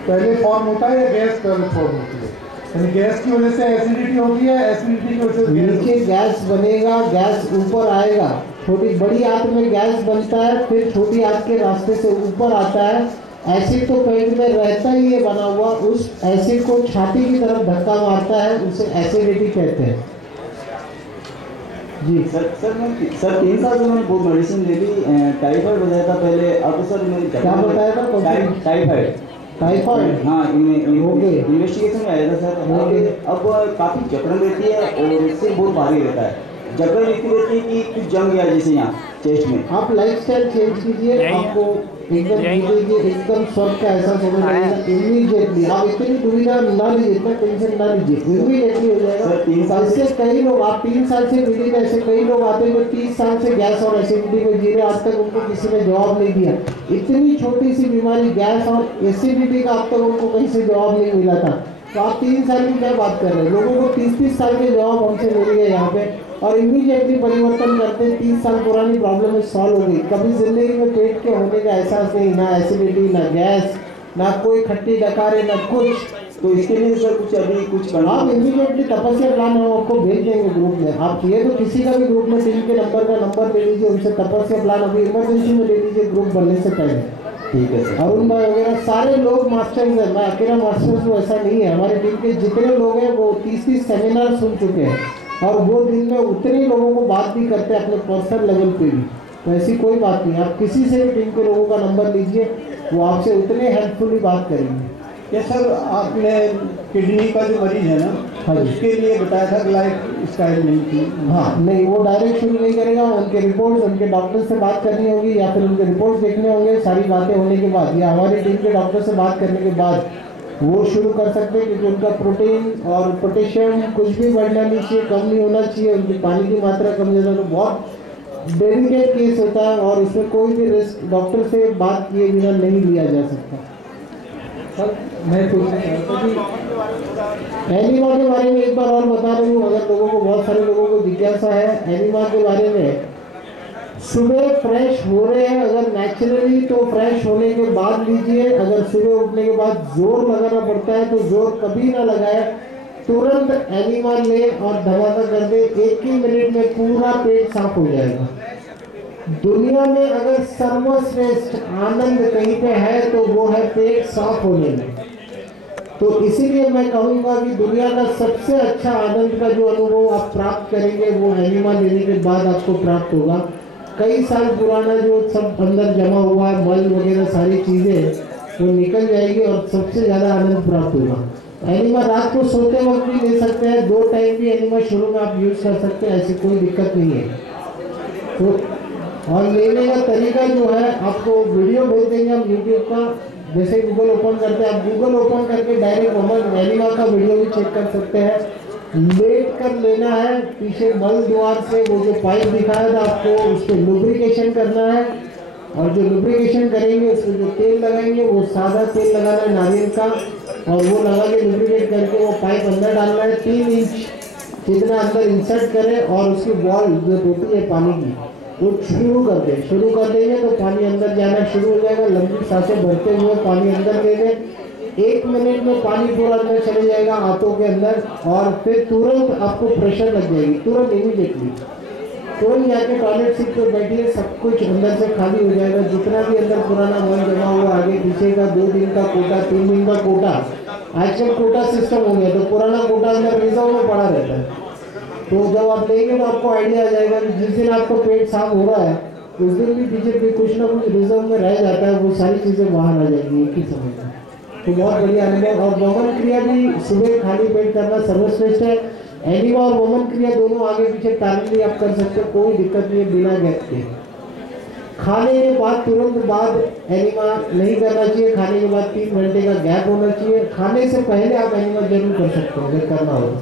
पहले फॉर्म होता है या गैस पहले फॉर्म होती है? यानी गैस की वजह से एसिडिटी होती है, एसिडिटी की वजह से नीचे गैस बनेगा, गैस ऊपर आएगा। छोटी बड़ी आंत में गैस बनता है, फिर छोटी आंत के रास्ते से ऊपर आता है। एसिड तो पेट में रहता ही है बना हुआ, उस एसिड को छाती की तरफ धक्का मारता है, उसे एसिडिटी कहते हैं। जी सर 3 साल से मैंने बहुत मेडिसिन ले ली। टाइफाइड बताया था पहले, अब सर मैंने क्या बताया था? टाइफाइड। हाँ, इन्वेस्टिगेशन में आया था सर। अब काफ़ी जकड़न रहती है और इससे बहुत भारी रहता है। जकड़न इतनी रहती है कि कुछ जम गया जैसे यहाँ चेस्ट में। आप लाइफस्टाइल चेंज कीजिए, आपको एकदम स्वस्थ का एहसास होगा इमीडिएटली। आप इतनी दुविधा ना लीजिए, इतना टेंशन ना लीजिए, इमीडिएटली हो जाएगा। सर 3 साल से कई लोग, आप 3 साल से पीड़ित, ऐसे कई लोग आते हैं जो 30 साल से गैस और एसिडिटी को जी रहे, आज तक उनको किसी ने जवाब नहीं दिया। इतनी छोटी सी बीमारी गैस और एसिडिटी का अब तक उनको कहीं से जवाब नहीं मिला था, तो आप 3 साल की क्या बात कर रहे हैं? लोगों को 30-30 साल के जवाब हमसे मिल गए यहाँ पे और इमीडिएटली परिवर्तन करते 30 साल पुरानी प्रॉब्लम सॉल्व हो गई। कभी जिंदगी में पेट के होने का एहसास नहीं, ना एसिडिटी, ना गैस, ना कोई खट्टी डकारे, ना कुछ। तो इसके लिए सर कुछ अभी कुछ करना? आप इमीडिएटली तपस्या प्लान हम आपको भेज देंगे ग्रुप में। आप चाहिए तो किसी का भी ग्रुप में टीम के नंबर ले लीजिए, उनसे तपस्या प्लान अभी इमरजेंसी में ले लीजिए ग्रुप बनने से पहले। ठीक है सर। अरुण भाई वगैरह सारे लोग मास्टर्स हैं, मैं अकेला मास्टर्स हूँ ऐसा नहीं है। हमारी टीम के जितने लोग हैं वो 30 सेमिनार सुन चुके हैं और वो दिन में उतने लोगों को बात भी करते हैं अपने पर्सनल लेवल पे भी। तो ऐसी कोई बात नहीं, आप किसी से भी टीम के लोगों का नंबर लीजिए, वो आपसे उतने हेल्पफुली बात करेंगे। ये सर आपने किडनी का जो मरीज है ना, हाँ, उसके लिए बताया था लाइफ स्टाइल नहीं थी। हाँ नहीं, वो डायरेक्ट शुरू नहीं करेगा, उनके रिपोर्ट्स उनके डॉक्टर से बात करनी होगी या फिर उनके रिपोर्ट्स देखने होंगे। सारी बातें होने के बाद या हमारी टीम के डॉक्टर से बात करने के बाद वो शुरू कर सकते हैं, क्योंकि उनका प्रोटीन और पोटेशियम कुछ भी बढ़ना नहीं चाहिए, कम नहीं होना चाहिए, उनकी पानी की मात्रा कम ज़्यादा, तो बहुत डेलिकेट केस होता है और इसमें कोई भी रिस्क डॉक्टर से बात किए बिना नहीं लिया जा सकता। सर मैं पूछना चाहता हूँ कि एनीमा के बारे में एक बार और बता रही हूँ, अगर लोगों को, बहुत सारे लोगों को जिज्ञासा है एनीमा के बारे में। सुबह फ्रेश हो रहे हैं अगर नेचुरली तो फ्रेश होने के बाद लीजिए, अगर सुबह उठने के बाद जोर लगाना पड़ता है तो जोर कभी ना लगाए, तुरंत एनीमा ले और धमाका कर दे, 1 ही मिनट में पूरा पेट साफ हो जाएगा। दुनिया में अगर सर्वश्रेष्ठ आनंद कहीं पे है तो वो है पेट साफ होने में। तो इसीलिए मैं कहूँगा कि दुनिया का सबसे अच्छा आनंद का जो अनुभव आप प्राप्त करेंगे वो एनीमा लेने के बाद आपको प्राप्त होगा। कई साल पुराना जो सब अंदर जमा हुआ है, मल वगैरह सारी चीज़ें वो निकल जाएगी और सबसे ज़्यादा आनंद प्राप्त होगा। एनीमा रात को सोते वक्त भी ले सकते हैं, 2 टाइम भी एनीमा शुरू में आप यूज़ कर सकते हैं, ऐसी कोई दिक्कत नहीं है। तो और लेने का तरीका जो है आपको वीडियो भेज देंगे हम यूट्यूब का, जैसे गूगल ओपन करते हैं, आप गूगल ओपन करके डायरेक्ट वमन एनीमा का वीडियो भी चेक कर सकते हैं। लेट कर लेना है, पीछे मल द्वार से वो जो पाइप दिखाया था आपको, उसको लुब्रिकेशन करना है, और जो लुब्रिकेशन करेंगे उसमें जो तेल लगाएंगे वो सादा तेल लगाना है नारियल का, और वो लगा के लुब्रिकेट करके वो पाइप अंदर डालना है, 3 इंच जितना अंदर इंसर्ट करें, और उसकी बॉल जो टूटी है पानी की वो शुरू कर देंगे तो पानी अंदर जाना शुरू हो जाएगा। लंबी सांसें भरते हुए पानी अंदर देंगे, 1 मिनट में पानी पूरा अंदर चले जाएगा आंतों के अंदर, और फिर तुरंत आपको प्रेशर लग जाएगी, तुरंत इमीडिएटली तुरंत जाके टॉयलेट सीट पर बैठिए, सब कुछ अंदर से खाली हो जाएगा। जितना भी अंदर पुराना मल जमा हुआ आगे पीछे का, 2 दिन का कोटा, 3 दिन का कोटा, आजकल कोटा सिस्टम हो गया तो पुराना कोटा अंदर रिजर्व में पड़ा रहता है। तो जब आप लेंगे तो आपको आइडिया आ जाएगा कि जिस दिन आपको पेट साफ हो रहा है उस दिन भी पीछे भी कुछ ना कुछ रिजर्व में रह जाता है, वो सारी चीज़ें बाहर आ जाएंगी एक ही समय में। तो बहुत बढ़िया अनुभव। और वमन क्रिया भी सुबह खाली पेट करना सर्वश्रेष्ठ है। एनीमा और वमन क्रिया दोनों आगे पीछे टारगेट आप कर सकते हो, कोई दिक्कत नहीं है, बिना गैप के। खाने के बाद तुरंत बाद एनीमा नहीं करना चाहिए, खाने के बाद 3 घंटे का गैप होना चाहिए। खाने से पहले आप एनीमा जरूर कर सकते हो अगर करना हो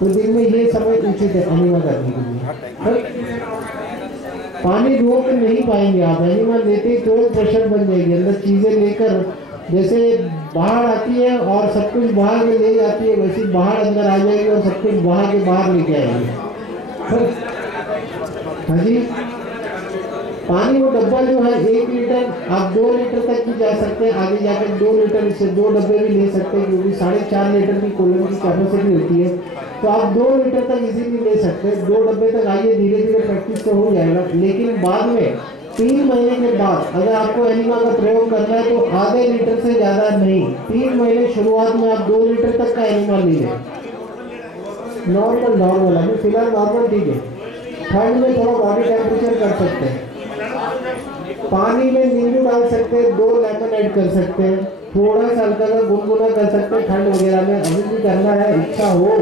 तो दिन में ये समय उचित है एनीमा करने के लिए। पानी रोक नहीं पाएंगे आप, एनीमा लेते ही तुरंत प्रेशर बन जाएगी, अंदर चीज़ें लेकर जैसे बाहर आती है और सब कुछ बाहर में ले जाती है, वैसे बाहर अंदर आ जाएगी और सब कुछ बाहर के बाहर लेके आएगी। हाँ जी, पानी वो डब्बा जो है 1 लीटर आप 2 लीटर तक भी जा सकते हैं, आगे जाकर 2 लीटर से 2 डब्बे भी ले सकते हैं, क्योंकि 4.5 लीटर की कूलर की कैपेसिटी होती है, तो आप 2 लीटर तक इजीली ले सकते हैं। 2 डब्बे तक आइए, धीरे धीरे प्रैक्टिस तो हो जाएगा। लेकिन बाद में 3 महीने के बाद अगर आपको एनीमा का प्रयोग करना है तो आधे लीटर से ज़्यादा नहीं, 3 महीने शुरुआत में आप 2 लीटर तक का एनीमा ले लें। नॉर्मल अभी फिलहाल नॉर्मल ठीक है। ठंड में थोड़ा बॉडी टेम्परेचर कर सकते हैं, पानी में नींबू डाल सकते हैं, 2 लेमन ऐड कर सकते हैं, थोड़ा सा हल्का सा गुनगुना कर सकते हैं। ठंड वगैरह में अभी भी करना है, इच्छा हो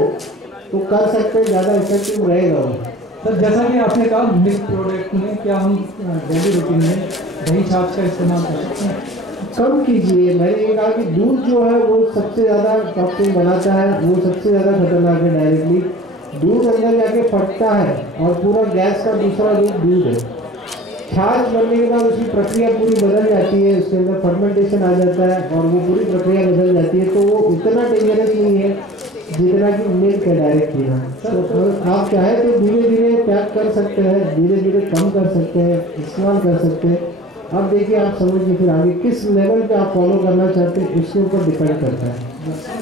तो कर सकते हैं, ज़्यादा इफेक्टिव रहेगा वो। सर जैसा कि आपने कहा मिल्क प्रोडक्ट में क्या हम डेली रूटीन में दही छाछ का इस्तेमाल कर सकते हैं? कम कीजिए। मैंने ये कहा कि दूध जो है वो सबसे ज़्यादा टॉक्सिन बनाता है, वो सबसे ज़्यादा खतरनाक है। डायरेक्टली दूध अंदर जाके फटता है और पूरा गैस का दूसरा रूप दूध है। छाछ बनने के बाद उसकी प्रक्रिया पूरी बदल जाती है, उसके अंदर फर्मेंटेशन आ जाता है और वो पूरी प्रक्रिया बदल जाती है, तो वो उतना डेंजरस नहीं है जितना कि मिल्क है डायरेक्ट पीना। तो आप चाहे तो धीरे धीरे पैक कर सकते हैं, धीरे धीरे कम कर सकते हैं, इस्तेमाल कर सकते हैं। अब देखिए आप समझिए फिर आगे किस लेवल पे आप फॉलो करना चाहते हैं उसके ऊपर डिपेंड करता है।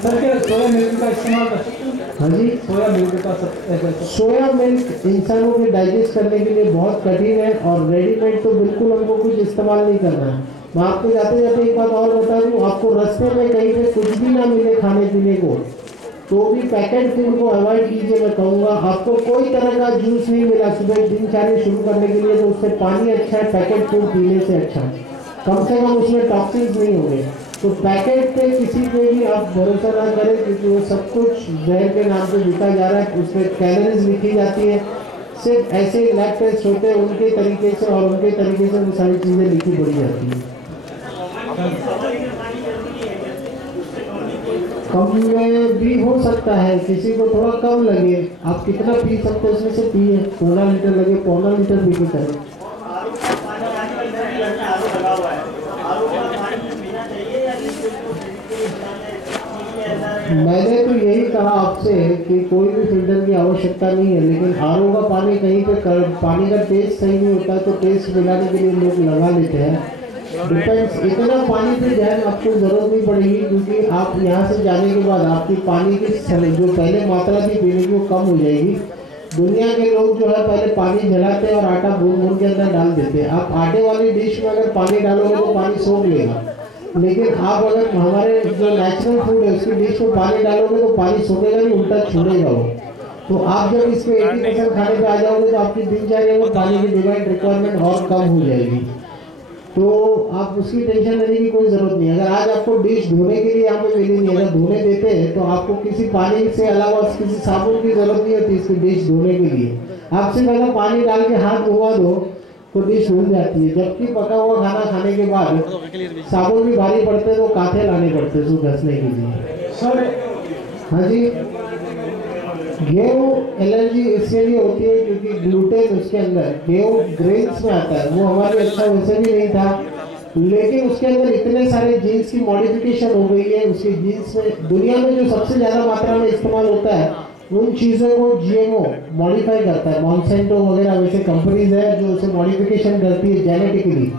सर क्या सोया मिल्क का इस्तेमाल कर सकते हैं? हाँ जी, सोया मिल्क का सोया मिल्क इंसानों के डाइजेस्ट करने के लिए बहुत कठिन है और रेडीमेड तो बिल्कुल हमको कुछ इस्तेमाल नहीं करना है। मैं आपको जाते जाते एक बात और बता दूँ, आपको रास्ते में कहीं पे कुछ भी ना मिले खाने पीने को तो भी पैकेट फूड को अवॉइड कीजिए। मैं कहूँगा आपको कोई तरह का जूस नहीं मिला सुबह दिनचर्या शुरू करने के लिए तो उससे पानी अच्छा है, पैकेट फूड पीने से अच्छा, कम से कम उसमें टॉक्सिन्स नहीं होंगे। तो पैकेट पे किसी पे भी आप भरोसा ना करें, क्योंकि वो सब कुछ जहर के नाम पे बिका जा रहा है। उसमें कैलोरीज लिखी जाती है, सिर्फ ऐसे लैब टेस्ट होते हैं उनके तरीके से और उनके तरीके से वो सारी चीज़ें लिखी पड़ी जाती हैं। कम में भी हो सकता है, किसी को थोड़ा कम लगे, आप कितना पी सकते हैं उसमें से पिए, 15 लीटर लगे 15 लीटर पी के करें। मैंने तो यही कहा आपसे कि कोई भी फिल्टर की आवश्यकता नहीं है, लेकिन आरओ का पानी कहीं पे पानी का टेस्ट सही नहीं होता तो टेस्ट मिलाने के लिए लोग लगा लेते हैं। डिपेंड्स, इतना पानी पे ध्यान आपको जरूरत नहीं पड़ेगी, क्योंकि आप यहाँ से जाने के बाद आपकी पानी की जो पहले मात्रा थी पीने की वो कम हो जाएगी। दुनिया के लोग जो है पहले पानी जलाते हैं और आटा भून के अंदर डाल देते हैं। आप आटे वाली डिश में अगर पानी डालोगे तो पानी सोख लेगा, लेकिन आप अगर हमारे जो नेचुरल फूड है उसकी डिश में पानी डालोगे तो पानी सोखेगा नहीं, उल्टा छोड़ेगा वो। तो आप जब इसके 80% खाने पे आ जाओगे तो आपकी दिनचर्या में पानी की डिमांड रिक्वायरमेंट और कम हो जाएगी। तो आप उसकी टेंशन लेने की कोई जरूरत नहीं। अगर आज आपको डिश धोने के लिए यहाँ पे मिली नहीं, अगर धोने देते हैं तो आपको किसी पानी से अलावा किसी साबुन की जरूरत नहीं होती इसकी डिश धोने के लिए। आप सिर्फ अगर पानी डाल के हाथ धोवा दो तो डिश धुल जाती है। जबकि पका हुआ खाना खाने के बाद साबुन भी भारी पड़ते हैं तो कांटे लाने पड़ते हैं घसने के लिए। सर हाँ जी, गेहूँ एलर्जी इसके लिए होती है क्योंकि ग्लूटेन उसके अंदर गेहूँ ग्रेन्स में आता है, वो हमारे अच्छा वैसे भी नहीं था, लेकिन उसके अंदर इतने सारे जीन्स की मॉडिफिकेशन हो गई है। उसके जीन्स में दुनिया में जो सबसे ज़्यादा मात्रा में इस्तेमाल होता है उन चीज़ों को जीएमओ मॉडिफाई करता है। मॉन्सेंटो वगैरह वैसे कंपनीज है जो उसे मॉडिफिकेशन करती है जेनेटिकली,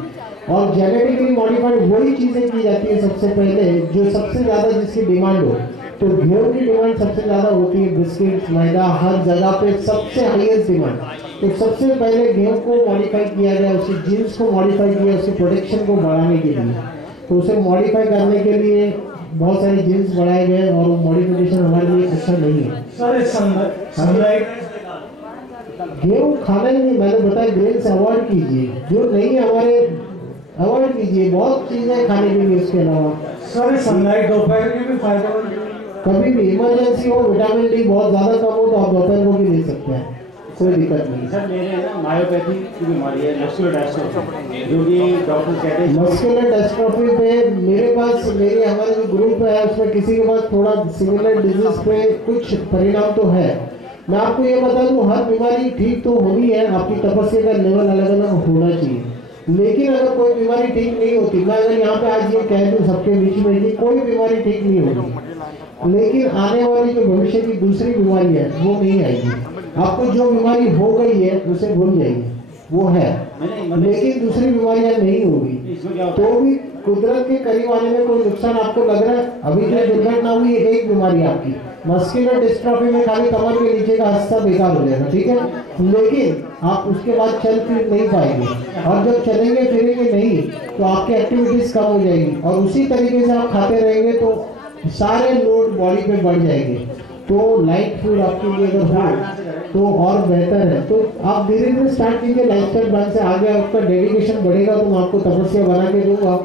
और जेनेटिकली मॉडिफाइड वही चीज़ें की जाती है सबसे पहले जो सबसे ज़्यादा जिसकी डिमांड हो। तो गेहूँ की डिमांड सबसे ज़्यादा होती है, बिस्किट मैदा हर जगह पे सबसे हाईएस्ट डिमांड। तो सबसे पहले गेहूँ को मॉडिफाई किया गया, उसकी जीन्स को मॉडिफाई किया उसकी प्रोटेक्शन को बढ़ाने के लिए। तो उसे मॉडिफाई करने के लिए बहुत सारे जीन्स बढ़ाए गए और मॉडिफिकेशन हमारे लिए अच्छा नहीं है। गेहूँ खाना ही नहीं, मैंने बताया ग्रेन से अवॉइड कीजिए, जो नहीं है हमारे अवॉइड कीजिए, बहुत चीज़ें खाने के लिए। उसके अलावा सर सनलाइट दोपहर में भी फायदेमंद, कभी भी इमरजेंसी हो, विटामिन डी बहुत ज़्यादा कम हो तो आप दोपहर को भी ले सकते हैं, कोई दिक्कत नहीं। सर मेरे ना मायोपैथी की बीमारी है, मस्कुलर डिस्ट्रॉफी, जो कि डॉक्टर कहते हैं मस्कुलर डिस्ट्रॉफी पे मेरे पास हमारे जो ग्रुप है उसमें किसी के पास थोड़ा सिमिलर डिजीज पे कुछ परिणाम तो है। मैं आपको ये बता दूं हर बीमारी ठीक तो होनी है, आपकी तपस्या का लेवल अलग अलग होना चाहिए, लेकिन अगर कोई बीमारी ठीक नहीं होती, मैं अगर यहाँ पे आज ये कह दूं सबके बीच में कि कोई बीमारी ठीक नहीं होगी, लेकिन आने वाली जो भविष्य की दूसरी बीमारी है वो नहीं आएगी। आपको जो बीमारी हो गई है उसे भूल जाएगी, वो है, लेकिन दूसरी बीमारियां नहीं होगी। तो भी कुदरत के करीब आने में कोई नुकसान आपको लग रहा है? अभी जो दुर्घटना हुई है एक बीमारी आपकी मस्कुलर डिस्ट्रॉफी में खाली कमर के नीचे का हिस्सा बेकार हो जाएगा, ठीक है, लेकिन आप उसके बाद चल फिर नहीं पाएंगे, और जब चलेंगे फिरेंगे नहीं तो आपकी एक्टिविटीज कम हो जाएगी, और उसी तरीके से आप खाते रहेंगे तो सारे लोड बॉडी पे बढ़ जाएंगे। तो लाइट फूड आपके लिए अगर हो तो और बेहतर है। तो आप धीरे धीरे स्टार्ट कीजिए, लाइफस्टाइल प्लान से आगे आपका डेडिकेशन बढ़ेगा तो मैं आपको तपस्या बना के दूंगा।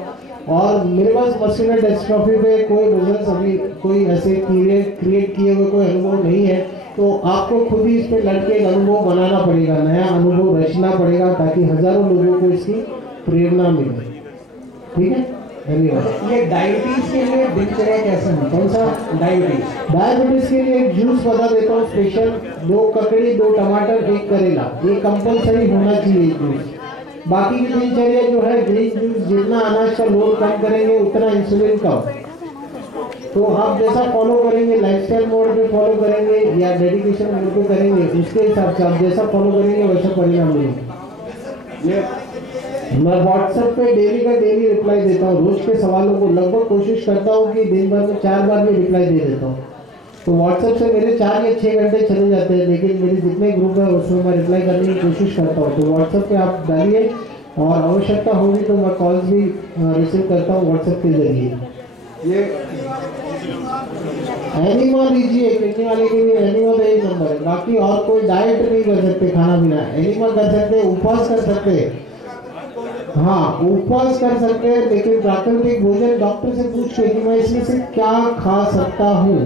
और मेरे पास मस्कुलर डिस्ट्रॉफी पे कोई रिजल्ट अभी कोई ऐसे क्रिएट किए हुए कोई अनुभव नहीं है, तो आपको खुद ही इस पर लड़के एक अनुभव बनाना पड़ेगा, नया अनुभव रचना पड़ेगा, ताकि हजारों लोगों को इसकी प्रेरणा मिले। ठीक है, धन्यवाद। ये डायबिटीज के लिए दिनचर्या कैसे है? कौन सा? डायबिटीज के लिए एक जूस बता देता हूँ स्पेशल, 2 ककड़ी 2 टमाटर 1 करेला, ये कंपलसरी होना चाहिए जूस। बाकी की दिनचर्या जो है ग्रीन जूस, जितना अनाज का लोड कम करेंगे उतना इंसुलिन कम। तो आप जैसा फॉलो करेंगे, लाइफस्टाइल मोड पे फॉलो करेंगे या डेडिकेशन मोड पे करेंगे, उसके हिसाब से आप जैसा फॉलो करेंगे वैसा परिणाम मिलेगा। मैं व्हाट्सएप पे डेली का डेली रिप्लाई देता हूँ, रोज के सवालों को लगभग कोशिश करता हूँ कि दिन भर में 4 बार भी रिप्लाई दे देता हूँ। तो व्हाट्सएप से मेरे 4 या 6 घंटे चले जाते हैं, लेकिन मेरे जितने ग्रुप है उसमें मैं रिप्लाई करने की कोशिश करता हूँ। तो व्हाट्सएप पे आप डालिए, और आवश्यकता होगी तो मैं कॉल्स भी रिसीव करता हूँ व्हाट्सएप के जरिए। ये एनिमा लीजिए, किडनी वाले के लिए एनिमा का एक नंबर है। बाकी और कोई डाइट नहीं कर सकते, खाना पीना एनिमा कर सकते, उपवास कर सकते, हाँ उपवास कर सकते हैं, लेकिन प्राकृतिक भोजन डॉक्टर से पूछ के कि मैं इसमें से क्या खा सकता हूँ,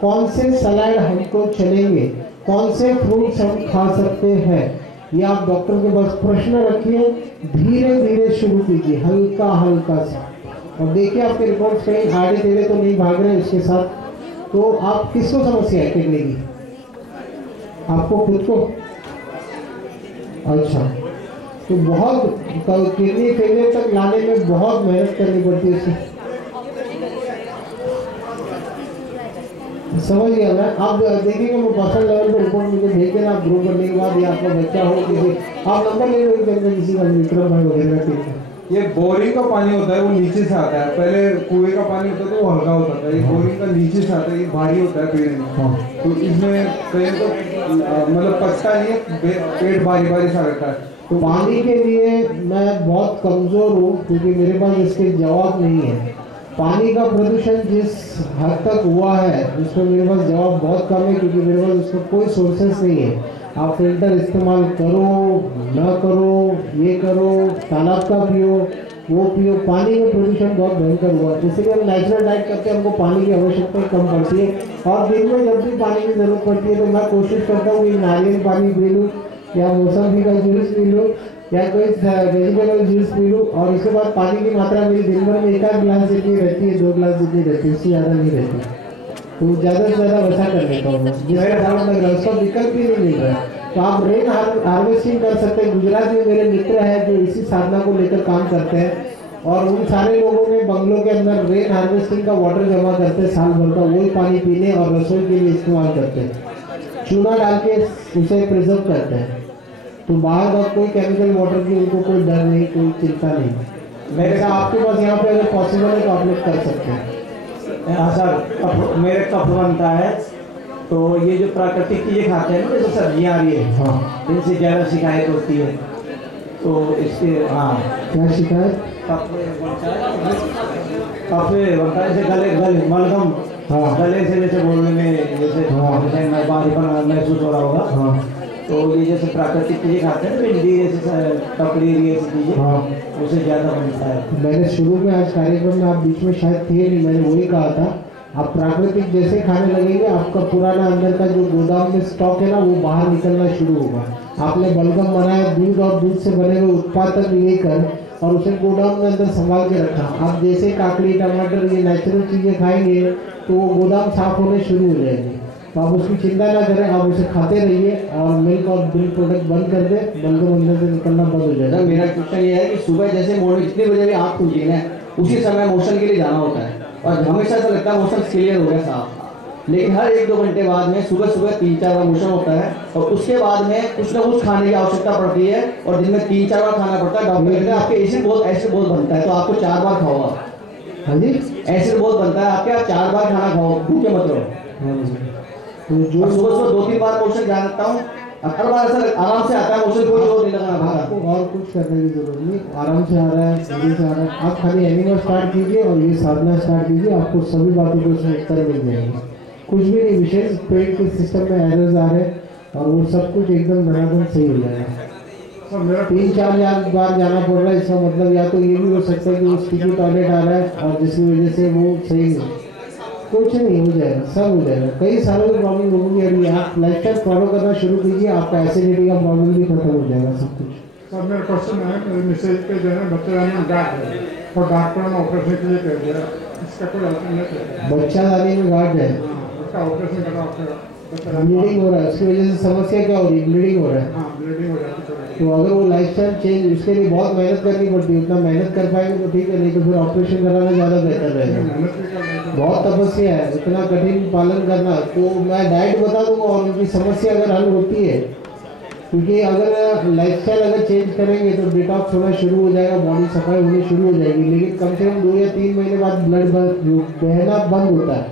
कौन से सलाद हमको चलेंगे, कौन से फ्रूट्स हम खा सकते हैं, ये आप डॉक्टर के पास प्रश्न रखिए, धीरे धीरे शुरू कीजिए, हल्का हल्का सा, और देखिए आपके रिपोर्ट्स कहीं आड़े टेढ़े तो नहीं भाग रहे। इसके साथ तो आप किसको समस्या है किडनी की? आपको खुद को? अच्छा, तो बहुत किडनी फेलियर तक लाने में बहुत मेहनत करनी पड़ती है उसकी। समझ गया मैं। आप देखिएगा, मैं पर्सनल लेवल पर रिपोर्ट मुझे भेज देना, आप ग्रो करने के बाद या आपका बच्चा हो किसी, आप नंबर ले लो किसी का, विक्रम भाई वगैरह का। ये बोरिंग का पानी होता है वो नीचे से आता है, पहले कुएं का पानी होता था वो हल्का होता था, ये बोरिंग का नीचे से आता है, ये भारी होता है पीने में। तो इसमें कहीं तो मतलब पचता नहीं है, पेट भारी भारी सा रहता है। तो पानी के लिए मैं बहुत कमज़ोर हूँ क्योंकि मेरे पास इसके जवाब नहीं है। पानी का प्रदूषण जिस हद तक हुआ है उसमें मेरे पास जवाब बहुत कम है क्योंकि मेरे पास उसका कोई सोर्सेस नहीं है। आप फिल्टर इस्तेमाल करो ना करो, ये करो, तालाब का पियो, वो पियो, पानी में प्रदूषण बहुत भयंकर हुआ है। इसलिए हम नेचुरल डाइट करते हैं, हमको पानी की आवश्यकता कम पड़ती है और दिन में जब भी पानी की ज़रूरत पड़ती है तो मैं कोशिश करता हूँ कि नारियल पानी पी लूँ या मौसमी का जूस पी लूँ या कोई वेजिटेबल जूस पी लूँ और उसके बाद पानी की मात्रा मेरी दिन भर में 1 गिलास जितनी रहती है, 2 गिलास जितनी रहती है, उससे ज़्यादा नहीं रहती। तो ज़्यादा से ज़्यादा वैसा कर लेता हूँ जिसका डाउट लग रहा है, उसका विकल्प ही नहीं मिल रहा है। तो आप रेन हार्वेस्टिंग कर सकते हैं। गुजरात में मेरे मित्र हैं जो इसी साधना को लेकर काम करते हैं और उन सारे लोगों ने बंगलों के अंदर रेन हार्वेस्टिंग का वाटर जमा करते हैं साल भर का, वही पानी पीने और रसोई के लिए इस्तेमाल करते हैं, चूना डाल के उसे प्रिजर्व करते हैं। तो बाहर का कोई केमिकल वाटर की उनको कोई डर नहीं, कोई चिंता नहीं। मेरे का आपके पास यहाँ पे अगर पॉसिबल है तो आप लोग कर सकते हैं। हाँ सर, मेरे कफ बनता है तो ये जो प्राकृतिक चीज़ें खाते हैं ना, जैसे सब्जियाँ आ रही है, हाँ, इनसे ज़्यादा शिकायत होती है। तो इसके हाँ क्या शिकायत? कफ बनता है, जैसे गले मलगम, हाँ, गले से जैसे बोलने में जैसे भारीपन महसूस हो रहा होगा। हाँ, तो ये जैसे प्राकृतिक चीज़ें खाते हैं, भिंडी जैसे ककड़ी ऐसी चीज़ें, हाँ, उसे ज़्यादा बनता है। मैंने शुरू में आज कार्यक्रम में आप बीच में शायद थे नहीं, मैंने वही कहा था, आप प्राकृतिक जैसे खाने लगेंगे आपका पुराना अंदर का जो गोदाम में स्टॉक है ना वो बाहर निकलना शुरू होगा। आपने बलगम बनाया, दूध और दूध से बने हुए उत्पादन लेकर और उसे गोदाम में अंदर संभाल के रखा। आप जैसे काकड़ी, टमाटर, ये नेचुरल चीज़ें खाएंगे तो वो गोदाम साफ होने शुरू हो जाएंगे। तो आप उसकी चिंता ना करें, आप उसे खाते रहिए और मिल्क और मिल्क प्रोडक्ट बंद कर दें, बलगम अंदर से निकलना बंद हो जाएगा। मेरा क्वेश्चन ये है कि सुबह जैसे मॉर्निंग जितने बजे भी आँख खुलती है ना, उसी समय मोशन के लिए जाना होता है और हमेशा ऐसा लगता है मोशन क्लियर हो गया साफ, लेकिन हर 1-2 घंटे बाद में सुबह 3-4 बार मोशन होता है और उसके बाद में कुछ ना कुछ खाने की आवश्यकता पड़ती है और दिन में 3-4 बार खाना पड़ता है। डॉक्टर कहते हैं आपके एसिड बहुत बनता है तो आपको 4 बार खाओ। हाँ जी, एसिड बहुत बनता है आपके, आप 4 बार खाना खाओ, भूखे मत रहो। तो जो सुबह 2-3 बार मोशन जा सकता हूँ, हर बार ऐसा आराम से आता है मोशन, कोई जोर नहीं लगाना पड़ता। आपको और कुछ करने की जरूरत नहीं, आराम से आ रहा है, जल्दी से आ रहा है। आप खाली एनिमल स्टार्ट कीजिए और ये साधना स्टार्ट कीजिए, आपको सभी बातों के उसमें उत्तर मिल जाएंगे। कुछ भी नहीं विशेष, पेट के सिस्टम में एरर्स आ रहे हैं और वो सब कुछ एकदम धनाधन सही हो जाएगा। 3-4 बार जाना पड़ रहा है, इसका मतलब या तो ये भी हो सकता है कि वो स्टिकी टॉयलेट आ रहा है और जिसकी वजह से वो सही नहीं, कुछ नहीं हो जाएगा, सब हो जाएगा। कई सालों की प्रॉब्लम होगी, अभी आप लाइफस्टाइल फॉलो करना शुरू कीजिए, आपका एसिडिटी का प्रॉब्लम भी खत्म हो जाएगा सब कुछ। सर मेरा क्वेश्चन है, मेरे मैसेज पे जो है बच्चे में गांठ है और डॉक्टर ने ऑपरेशन के लिए कह दिया, इसका कोई अल्टरनेटिव है? बच्चा दानी में गांठ है, उसका ऑपरेशन करना होगा, ब्लीडिंग हो रहा है, उसकी वजह से समस्या क्या हो रही है? ब्लीडिंग हो रहा है। हाँ, ब्लीडिंग हो जाती है। तो अगर वो लाइफस्टाइल चेंज, उसके लिए बहुत मेहनत करनी पड़ती है, उतना मेहनत कर पाएंगे तो ठीक है, नहीं तो फिर ऑपरेशन कराना ज़्यादा बेहतर रहेगा। बहुत तपस्या है, इतना कठिन पालन करना। तो मैं डाइट बता दूंगा और उनकी समस्या अगर हल होती है, क्योंकि अगर लाइफस्टाइल अगर चेंज करेंगे तो डिटॉक्स होना शुरू हो जाएगा, बॉडी सफाई होनी शुरू हो जाएगी। लेकिन कम से कम 2 या 3 महीने बाद ब्लड बहना बंद होता है,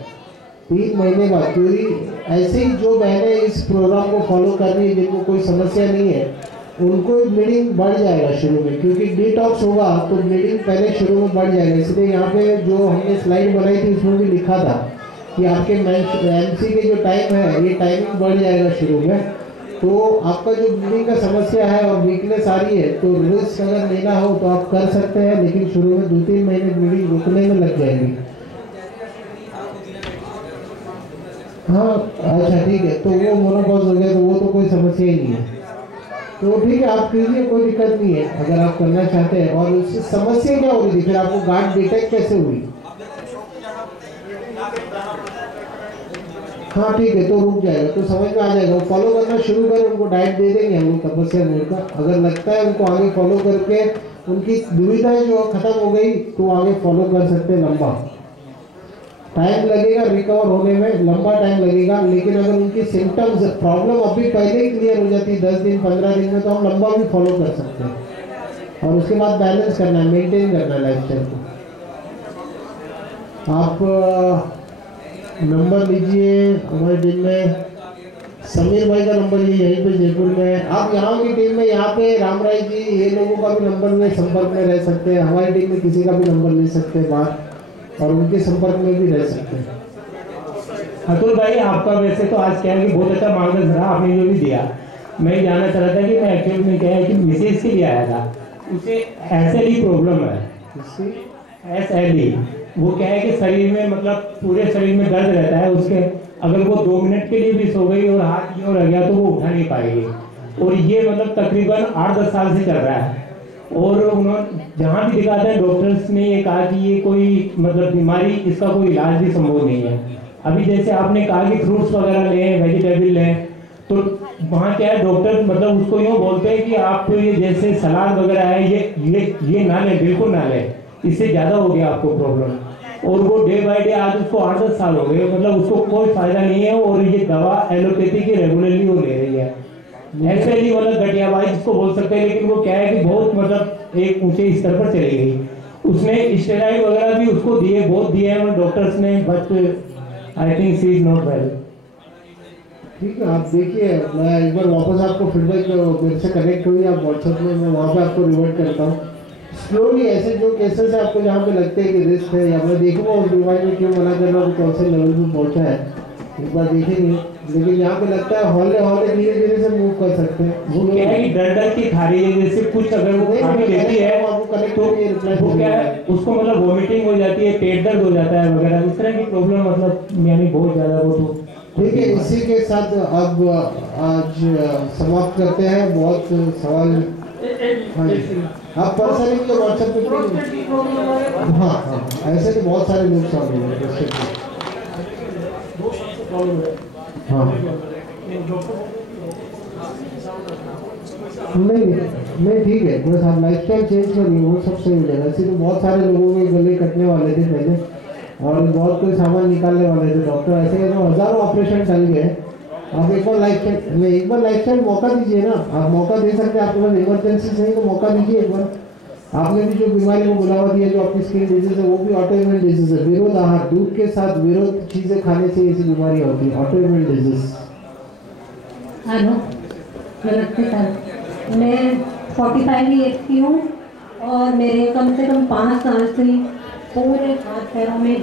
3 महीने बाद। क्योंकि ऐसे ही जो बहनें इस प्रोग्राम को फॉलो कर रही है जिनको कोई समस्या नहीं है, उनको ब्लीडिंग बढ़ जाएगा शुरू में, क्योंकि डिटॉक्स होगा तो ब्लीडिंग पहले शुरू में बढ़ जाएगा। इसलिए यहाँ पे जो हमने स्लाइड बनाई थी उसमें भी लिखा था कि आपके MC के जो टाइम है ये टाइमिंग बढ़ जाएगा शुरू में। तो आपका जो ब्लीडिंग का समस्या है और वीकनेस आ रही है तो रिस्क अगर लेना हो तो आप कर सकते हैं, लेकिन शुरू में 2-3 महीने ब्लीडिंग रुकने में लग जाएगी। हाँ अच्छा ठीक है, तो वो मोनोपॉज हो गया तो वो तो कोई समस्या ही नहीं है। तो ठीक है, आप कीजिए, कोई दिक्कत नहीं है अगर आप करना चाहते हैं। और उससे समस्या क्या हो रही थी, फिर आपको गांठ डिटेक्ट कैसे हुई? हाँ ठीक है, तो रुक जाएगा, तो समझ में आ जाएगा। वो फॉलो करना शुरू करें, उनको डाइट दे देंगे हम लोग तपस्या मोड का। अगर लगता है उनको आगे फॉलो करके उनकी दुविधाएं जो खत्म हो गई तो आगे फॉलो कर सकते हैं। लंबा टाइम लगेगा रिकवर होने में, लंबा टाइम लगेगा, लेकिन अगर उनकी सिम्टम्स प्रॉब्लम अभी पहले ही क्लियर हो जाती है 10 दिन 15 दिन में, तो हम लंबा भी फॉलो कर सकते हैं। और उसके बाद बैलेंस करना है, मेंटेन करना है लाइफस्टाइल को। आप नंबर लीजिए हमारी टीम में, समीर भाई का नंबर ये यहीं पे जयपुर में है। आप यहाँ की टीम में यहाँ पे राम राय जी ये लोगों का भी नंबर में संपर्क में रह सकते हैं। हमारी टीम में किसी का भी नंबर ले सकते हैं बाहर, और उनके संपर्क में भी रह सकते हैं। अतुल भाई, आपका वैसे तो आज क्या है कि बहुत अच्छा मार्गदर्शन रहा आपने जो भी दिया। मैं जानना चाह रहा था कि मैं एक्चुअली में क्या है कि मिसेज के लिए आया था, उसे SLE प्रॉब्लम है। SLE वो क्या है कि शरीर में मतलब पूरे शरीर में दर्द रहता है उसके, अगर वो 2 मिनट के लिए भी सो गई और हाथ यूँ रह गया तो वो उठा नहीं पाएगी। और ये मतलब तकरीबन 8-10 साल से चल रहा है। और उन्होंने जहाँ भी दिखाते हैं डॉक्टर्स ने ये कहा कि ये कोई मतलब बीमारी, इसका कोई इलाज भी संभव नहीं है। अभी जैसे आपने कहा कि फ्रूट्स वगैरह लें, वेजिटेबल लें, तो वहाँ क्या है डॉक्टर मतलब उसको यूँ बोलते हैं कि आप ये जैसे सलाद वगैरह है ये ना लें, बिल्कुल ना लें, इससे ज़्यादा हो गया आपको प्रॉब्लम। और वो डे बाय डे आज उसको 8-10 साल हो गए, मतलब उसको कोई फायदा नहीं है। और ये दवा एलोपैथी की रेगुलरली वो ले रही है। ऐसे ही मतलब घटियाबाई जिसको बोल सकते हैं, लेकिन वो क्या है कि बहुत मतलब एक ऊंचे स्तर पर चली गई। उसने स्टेरॉइड वगैरह भी उसको दिए, बहुत दिए हैं डॉक्टर्स ने, but I think she is not well. ठीक है, आप देखिए, मैं एक बार वापस आपको फीडबैक मेरे से कनेक्ट हुई आप व्हाट्सएप में, मैं वहाँ पे आपको रिवर्ट करता हूँ। स्लोली ऐसे जो केसेस है आपको जहाँ पे लगते हैं कि रिस्क है, या मैं देखूंगा उस बीमारी में क्यों मना कर रहा हूँ, कौन से लेवल पे पहुँचा है, एक बार देखेंगे। लेकिन यहाँ पे लगता है हौले धीरे धीरे से मूव कर सकते हैं। वो क्या है कि डर की खा रही है, जैसे कुछ अगर वो खाने लेती है तो वो क्या है उसको मतलब वॉमिटिंग हो जाती है, पेट दर्द हो जाता है वगैरह, इस तरह की प्रॉब्लम मतलब यानी बहुत ज़्यादा वो तो। ठीक है, इसी के साथ अब आज समाप्त करते हैं। बहुत सवाल आप पर्सनली के व्हाट्सएप पे, हाँ ऐसे तो बहुत सारे लोग सवाल हैं। हाँ नहीं ठीक है, बस आप लाइफस्टाइल चेंज करिए, वो सब सही हो जाएगा। ऐसे तो बहुत सारे लोगों के गले कटने वाले थे पहले, और बहुत कोई सामान निकालने वाले थे डॉक्टर, ऐसे तो हजारों ऑपरेशन चल गए। आप एक बार लाइफस्टाइल मौका दीजिए ना, आप मौका दे सकते हैं। आपके पास इमरजेंसी से ही तो मौका दीजिए एक बार। आपने भी जो बीमारी को बुलावा दिया, जो आपकी स्किन डिजीज है, वो भी ऑटोइम्यून डिजीज है। विरोध आहार, दूध के साथ विरोध चीजें खाने से ऐसी बीमारी होती है, ऑटोइम्यून डिजीज। हेलो, मैं 45 ईयर्स की हूँ और मेरे कम से कम 5 साल से पूरे हाथ पैरों में